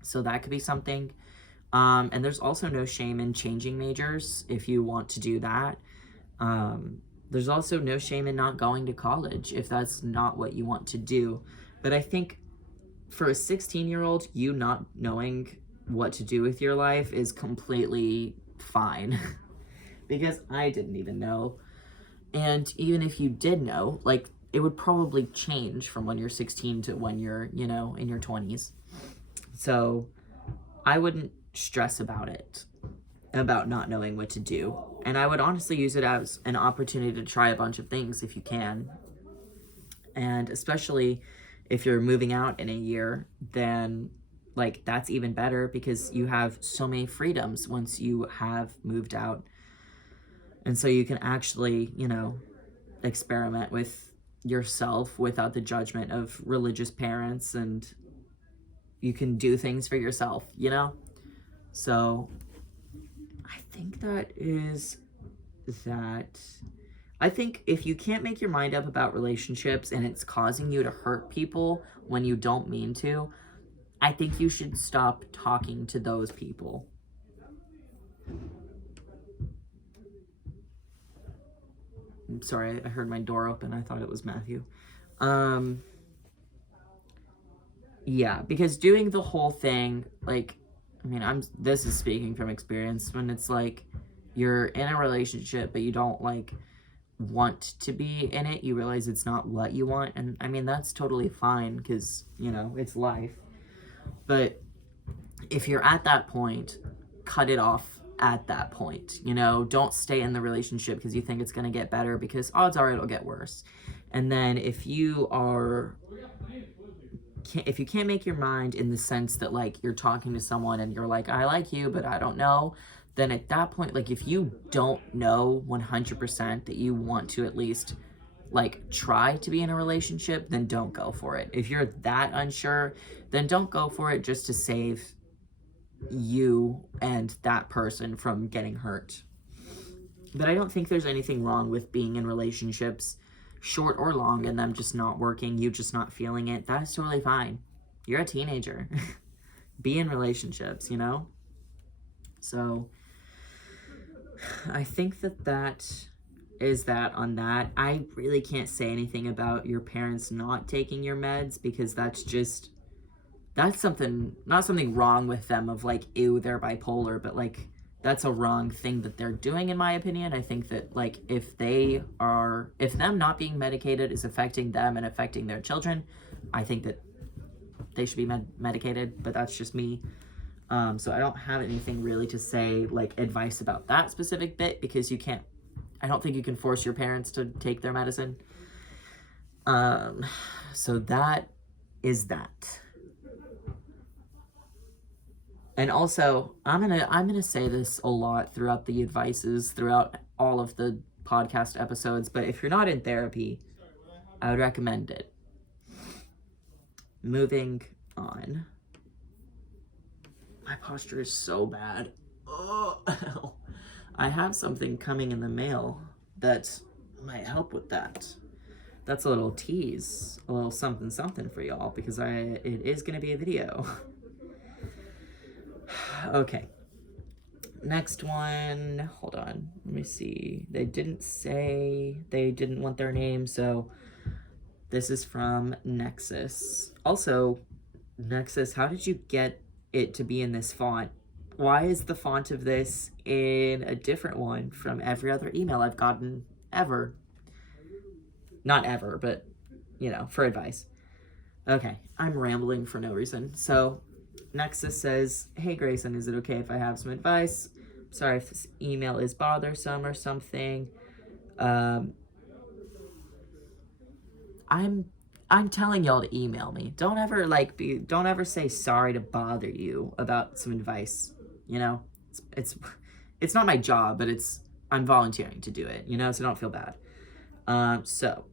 So that could be something. And there's also no shame in changing majors if you want to do that. There's also no shame in not going to college if that's not what you want to do. But I think for a 16-year-old, you not knowing what to do with your life is completely fine. Because I didn't even know. And even if you did know, like, it would probably change from when you're 16 to when you're, you know, in your 20s. So I wouldn't stress about it, about not knowing what to do. And I would honestly use it as an opportunity to try a bunch of things if you can. And especially if you're moving out in a year, then like that's even better because you have so many freedoms once you have moved out. And so you can actually, you know, experiment with yourself without the judgment of religious parents, and you can do things for yourself, you know? So I think that is that. I think if you can't make your mind up about relationships and it's causing you to hurt people when you don't mean to, I think you should stop talking to those people. I'm sorry, I heard my door open. I thought it was Matthew. Yeah, because doing the whole thing, like, I mean, this is speaking from experience, when it's like you're in a relationship but you don't like want to be in it, you realize it's not what you want, and I mean that's totally fine because, you know, it's life. But if you're at that point, cut it off at that point. You know, don't stay in the relationship because you think it's going to get better, because odds are it'll get worse. And then if you can't make your mind in the sense that like you're talking to someone and you're like, I like you but I don't know, then at that point, like if you don't know 100% that you want to at least like try to be in a relationship, then don't go for it. If you're that unsure, then don't go for it just to save you and that person from getting hurt. But I don't think there's anything wrong with being in relationships, short or long, and them just not working, you just not feeling it. That is totally fine. You're a teenager. Be in relationships, you know? So I think that is that on that. I really can't say anything about your parents not taking your meds, because that's something, not something wrong with them of like, ew, they're bipolar, but like that's a wrong thing that they're doing, in my opinion. I think that like if them not being medicated is affecting them and affecting their children, I think that they should be medicated, but that's just me. So I don't have anything really to say, like advice about that specific bit, because I don't think you can force your parents to take their medicine. So that is that. And also, I'm gonna say this a lot throughout the advices, throughout all of the podcast episodes, but if you're not in therapy, I would recommend it. Moving on. My posture is so bad. Oh, I have something coming in the mail that might help with that. That's a little tease, a little something for y'all, because it is gonna be a video. Okay. Next one. Hold on. Let me see. They didn't say, they didn't want their name, so this is from Nexus. Also, Nexus, how did you get it to be in this font? Why is the font of this in a different one from every other email I've gotten ever? Not ever, but, you know, for advice. Okay, I'm rambling for no reason. So, Nexus says, hey Grayson, is it okay if I have some advice? Sorry if this email is bothersome or something. I'm telling y'all to email me. Don't ever say sorry to bother you about some advice. You know, it's not my job, but I'm volunteering to do it, you know, so don't feel bad.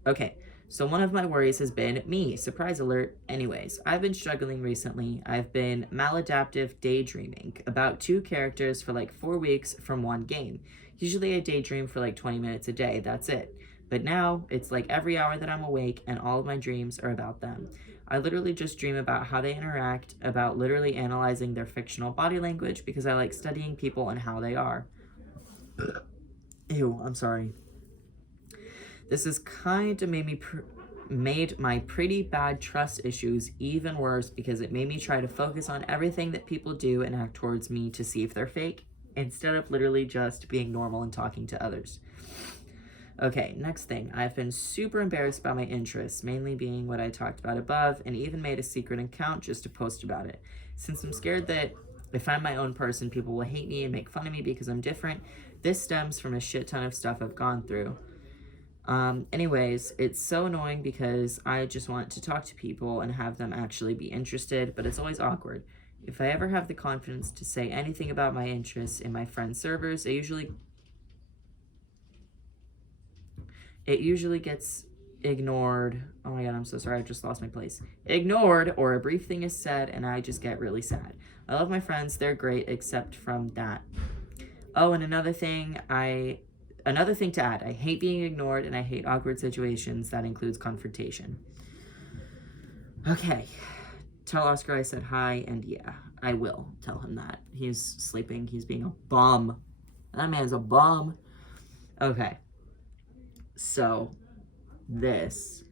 Okay. So one of my worries has been me. Surprise alert. Anyways, I've been struggling recently. I've been maladaptive daydreaming about 2 characters for like 4 weeks from one game. Usually I daydream for like 20 minutes a day. That's it. But now it's like every hour that I'm awake and all of my dreams are about them. I literally just dream about how they interact, about literally analyzing their fictional body language because I like studying people and how they are. Ew, I'm sorry. This has kind of made my pretty bad trust issues even worse because it made me try to focus on everything that people do and act towards me to see if they're fake, instead of literally just being normal and talking to others. Okay, next thing. I've been super embarrassed about my interests, mainly being what I talked about above, and even made a secret account just to post about it. Since I'm scared that if I'm my own person, people will hate me and make fun of me because I'm different, this stems from a shit ton of stuff I've gone through. Anyways, it's so annoying because I just want to talk to people and have them actually be interested, but it's always awkward. If I ever have the confidence to say anything about my interests in my friends' servers, it usually gets ignored. Oh my god, I'm so sorry, I just lost my place. Ignored, or a brief thing is said, and I just get really sad. I love my friends, they're great, except from that. Oh, and another thing to add, I hate being ignored and I hate awkward situations. That includes confrontation. Okay, tell Oscar I said hi, and yeah, I will tell him that. He's sleeping, he's being a bum. That man's a bum. Okay, so this,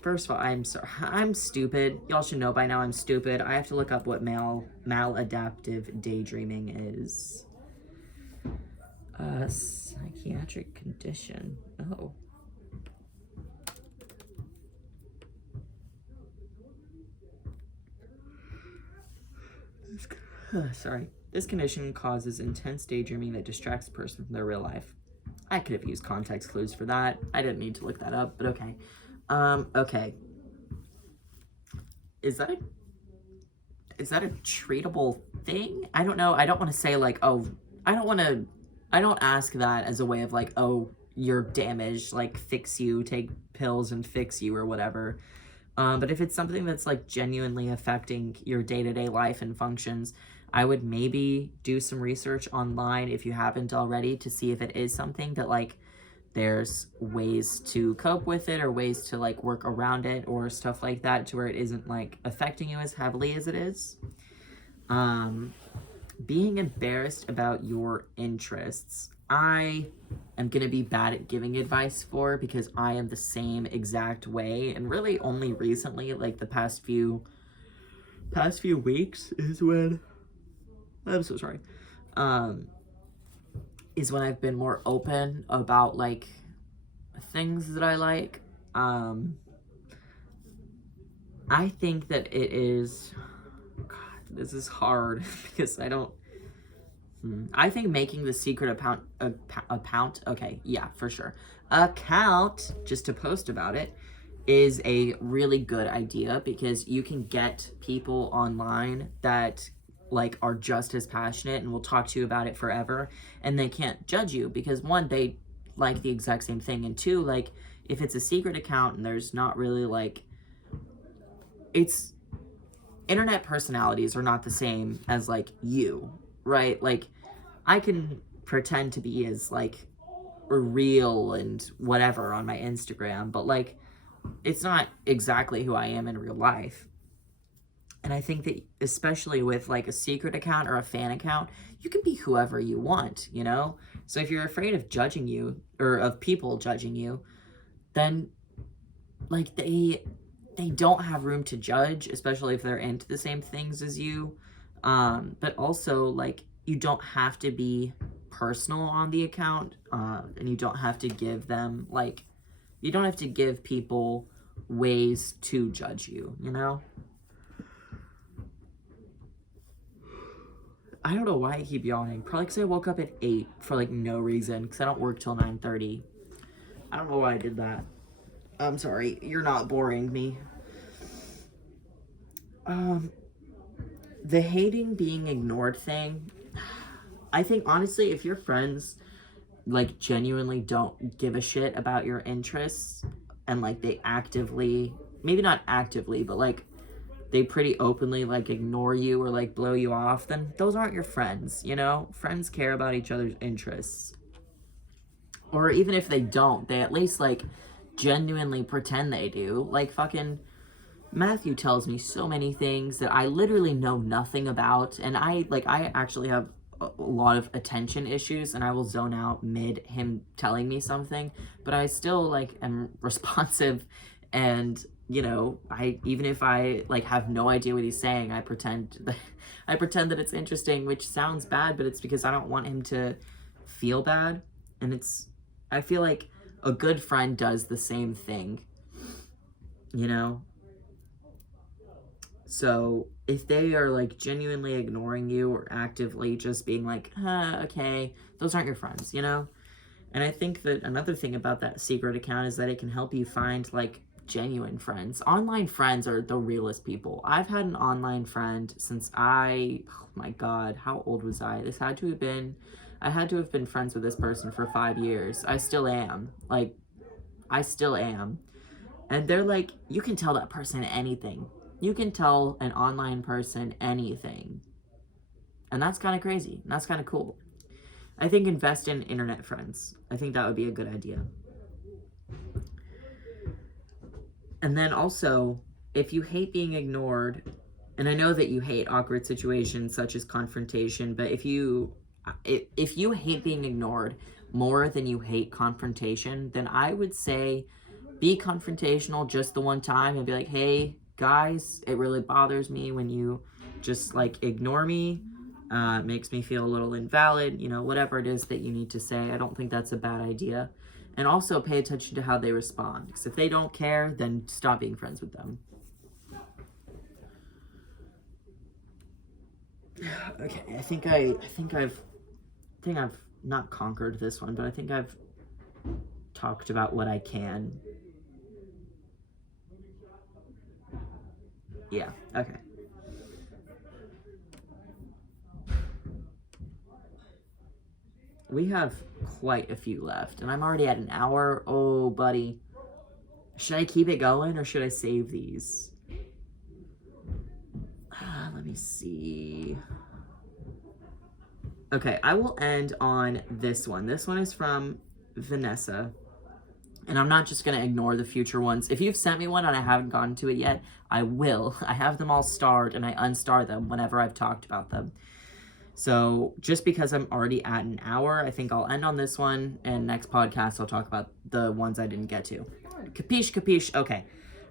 first of all, I'm sorry, I'm stupid. Y'all should know by now I'm stupid. I have to look up what maladaptive daydreaming is. Psychiatric condition. Oh. Sorry. This condition causes intense daydreaming that distracts a person from their real life. I could have used context clues for that. I didn't need to look that up, but okay. Okay. Is that a treatable thing? I don't know. I don't want to say like, oh, I don't ask that as a way of like, oh, you're damaged, like fix you, take pills and fix you or whatever. But if it's something that's like genuinely affecting your day-to-day life and functions, I would maybe do some research online if you haven't already to see if it is something that like there's ways to cope with it or ways to like work around it or stuff like that to where it isn't like affecting you as heavily as it is. Being embarrassed about your interests, I am going to be bad at giving advice for because I am the same exact way, and really only recently, like the past few weeks is when, I'm so sorry, is when I've been more open about like things that I like. I think that it is, this is hard because I think making the secret account, okay, yeah, for sure, account just to post about it is a really good idea because you can get people online that like are just as passionate and will talk to you about it forever, and they can't judge you because one, they like the exact same thing, and two, like if it's a secret account and there's not really like, it's, internet personalities are not the same as like you, right? Like I can pretend to be as like real and whatever on my Instagram, but like it's not exactly who I am in real life. And I think that especially with like a secret account or a fan account, you can be whoever you want, you know? So if you're afraid of judging you or of people judging you, then like they don't have room to judge, especially if they're into the same things as you. But also like you don't have to be personal on the account, and you don't have to give them like, you don't have to give people ways to judge you, you know? I don't know why I keep yawning. Probably because I woke up at 8 for like no reason, because I don't work till 9:30. I don't know why I did that. I'm sorry, you're not boring me. The hating being ignored thing, I think honestly, if your friends like genuinely don't give a shit about your interests and like they actively, maybe not actively, but like they pretty openly like ignore you or like blow you off, then those aren't your friends, you know? Friends care about each other's interests. Or even if they don't, they at least like genuinely pretend they do. Like fucking Matthew tells me so many things that I literally know nothing about, and I actually have a lot of attention issues, and I will zone out mid him telling me something, but I still like am responsive, and you know, even if I like have no idea what he's saying, I pretend that it's interesting, which sounds bad, but it's because I don't want him to feel bad, and I feel like a good friend does the same thing, you know? So if they are like genuinely ignoring you or actively just being like, okay, those aren't your friends, you know? And I think that another thing about that secret account is that it can help you find like genuine friends. Online friends are the realest people. I've had an online friend since oh my God, how old was I? I had to have been friends with this person for 5 years. I still am. And they're like, you can tell that person anything. You can tell an online person anything. And that's kind of crazy. And that's kind of cool. I think invest in internet friends. I think that would be a good idea. And then also, if you hate being ignored, and I know that you hate awkward situations such as confrontation, but if you hate being ignored more than you hate confrontation, then I would say be confrontational just the one time and be like, hey, guys, it really bothers me when you just like ignore me. It makes me feel a little invalid, you know, whatever it is that you need to say. I don't think that's a bad idea. And also pay attention to how they respond. Because if they don't care, then stop being friends with them. Okay, I think I've not conquered this one, but I think I've talked about what I can. Yeah, okay. We have quite a few left, and I'm already at an hour. Oh, buddy. Should I keep it going, or should I save these? Let me see. Okay, I will end on this one. This one is from Vanessa. And I'm not just going to ignore the future ones. If you've sent me one and I haven't gotten to it yet, I will. I have them all starred, and I unstar them whenever I've talked about them. So just because I'm already at an hour, I think I'll end on this one, and next podcast I'll talk about the ones I didn't get to. Capiche, capiche. Okay,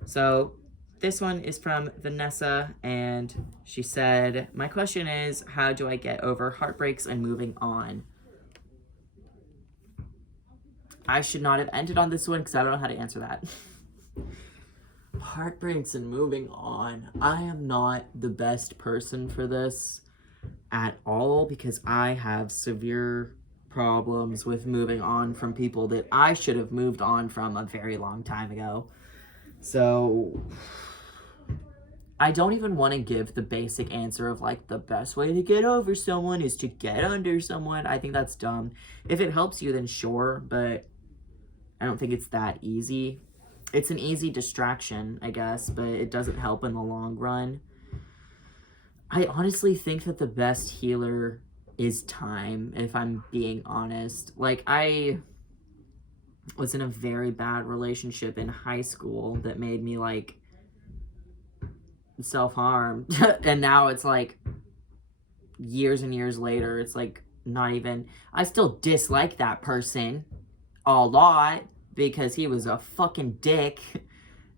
so this one is from Vanessa, and she said, my question is, how do I get over heartbreaks and moving on? I should not have ended on this one because I don't know how to answer that. Heartbreaks and moving on. I am not the best person for this at all because I have severe problems with moving on from people that I should have moved on from a very long time ago. So I don't even want to give the basic answer of like the best way to get over someone is to get under someone. I think that's dumb. If it helps you, then sure, but I don't think it's that easy. It's an easy distraction, I guess, but it doesn't help in the long run. I honestly think that the best healer is time, if I'm being honest. Like, I was in a very bad relationship in high school that made me, like, self-harm. And now it's, like, years and years later, it's, like, not even... I still dislike that person a lot because he was a fucking dick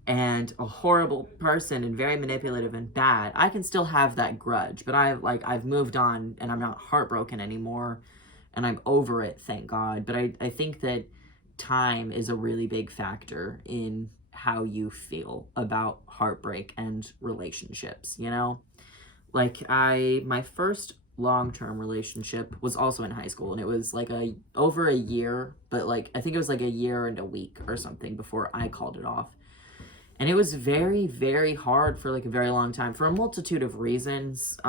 and a horrible person and very manipulative and bad. I can still have that grudge, but I've moved on and I'm not heartbroken anymore and I'm over it, thank God. But I think that time is a really big factor in how you feel about heartbreak and relationships, you know? Like my first long-term relationship was also in high school, and it was like over a year, but like I think it was like a year and a week or something before I called it off. And it was very, very hard for like a very long time for a multitude of reasons.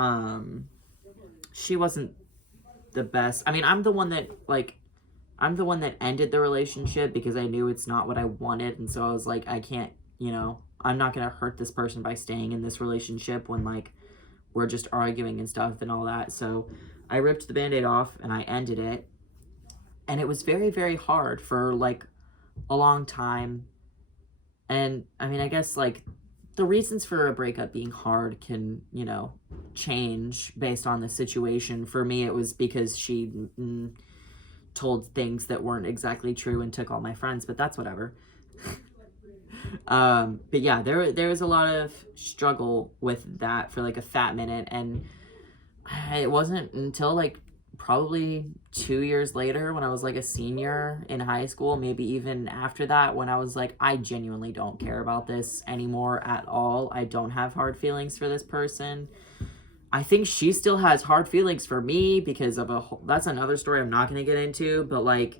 She wasn't the best. I mean, I'm the one that like I'm the one that ended the relationship because I knew it's not what I wanted. And so I was like, I can't, I'm not going to hurt this person by staying in this relationship when, like, we're just arguing and stuff and all that. So I ripped the Band-Aid off and I ended it. And it was very, very hard for, like, a long time. And, I mean, I guess, like, the reasons for a breakup being hard can, change based on the situation. For me, it was because she told things that weren't exactly true and took all my friends, but that's whatever. But yeah, there was a lot of struggle with that for like a fat minute, and it wasn't until like probably 2 years later when I was like a senior in high school, maybe even after that, when I was like, I genuinely don't care about this anymore at all. I don't have hard feelings for this person. I think she still has hard feelings for me because of that's another story I'm not going to get into, but like,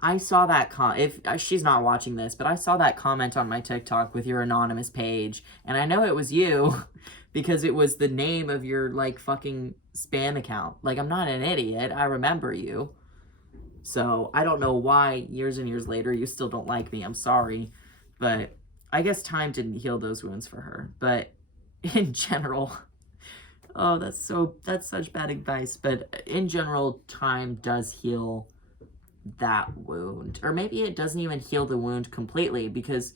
I saw that if she's not watching this, but I saw that comment on my TikTok with your anonymous page, and I know it was you because it was the name of your like fucking spam account. Like, I'm not an idiot. I remember you. So I don't know why years and years later you still don't like me. I'm sorry, but I guess time didn't heal those wounds for her. But in general, oh, that's such bad advice. But in general, time does heal that wound, or maybe it doesn't even heal the wound completely, because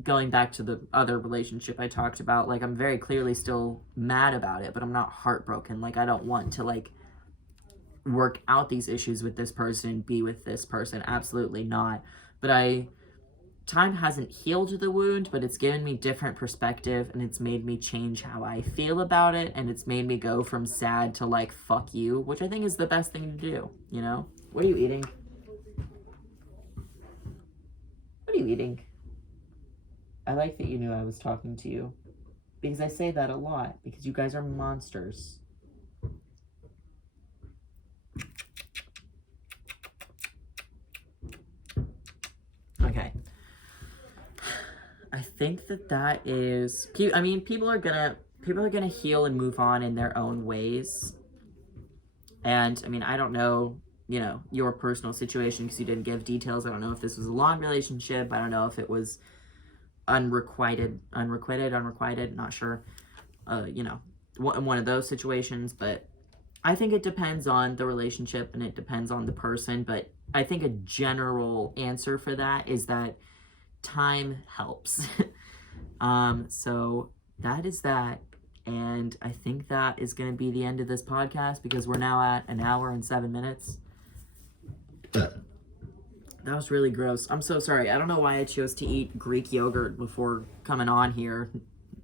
going back to the other relationship I talked about, like, I'm very clearly still mad about it, but I'm not heartbroken. Like, I don't want to like work out these issues with this person, be with this person, absolutely not. But time hasn't healed the wound, but it's given me different perspective, and it's made me change how I feel about it, and it's made me go from sad to like fuck you, which I think is the best thing to do. What are you eating? What are you eating? I like that you knew I was talking to you, because I say that a lot, because you guys are monsters. Okay. I think that is, I mean, people are gonna heal and move on in their own ways. And I mean, I don't know, your personal situation, because you didn't give details. I don't know if this was a long relationship. I don't know if it was unrequited, not sure. One of those situations. But I think it depends on the relationship and it depends on the person. But I think a general answer for that is that time helps. So that is that. And I think that is going to be the end of this podcast, because we're now at 1 hour and 7 minutes. That was really gross. I'm so sorry. I don't know why I chose to eat Greek yogurt before coming on here.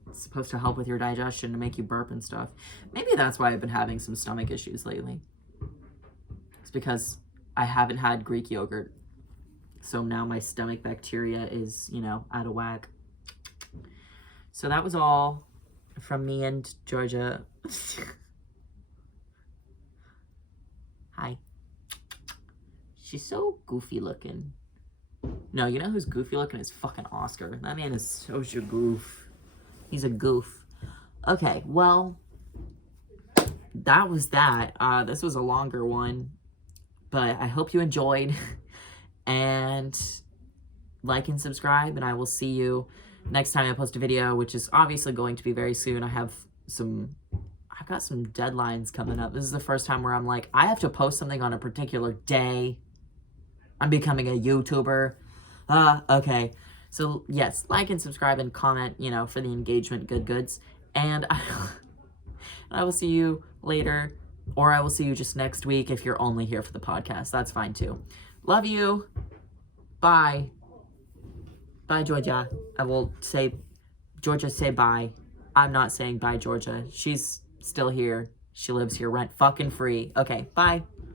It's supposed to help with your digestion, to make you burp and stuff. Maybe that's why I've been having some stomach issues lately. It's because I haven't had Greek yogurt. So now my stomach bacteria is, out of whack. So that was all from me and Georgia. Hi. She's so goofy looking. No, you know who's goofy looking is fucking Oscar. That man is such a goof. He's a goof. Okay, well, that was that. This was a longer one, but I hope you enjoyed. And like and subscribe, and I will see you next time I post a video, which is obviously going to be very soon. I've got some deadlines coming up. This is the first time where I'm like, I have to post something on a particular day. I'm becoming a YouTuber. Okay. So yes, like and subscribe and comment, for the engagement goods. And I will see you later, or I will see you just next week if you're only here for the podcast. That's fine too. Love you. Bye. Bye, Georgia. I will say, Georgia, say bye. I'm not saying bye, Georgia. She's still here. She lives here rent fucking free. Okay, bye.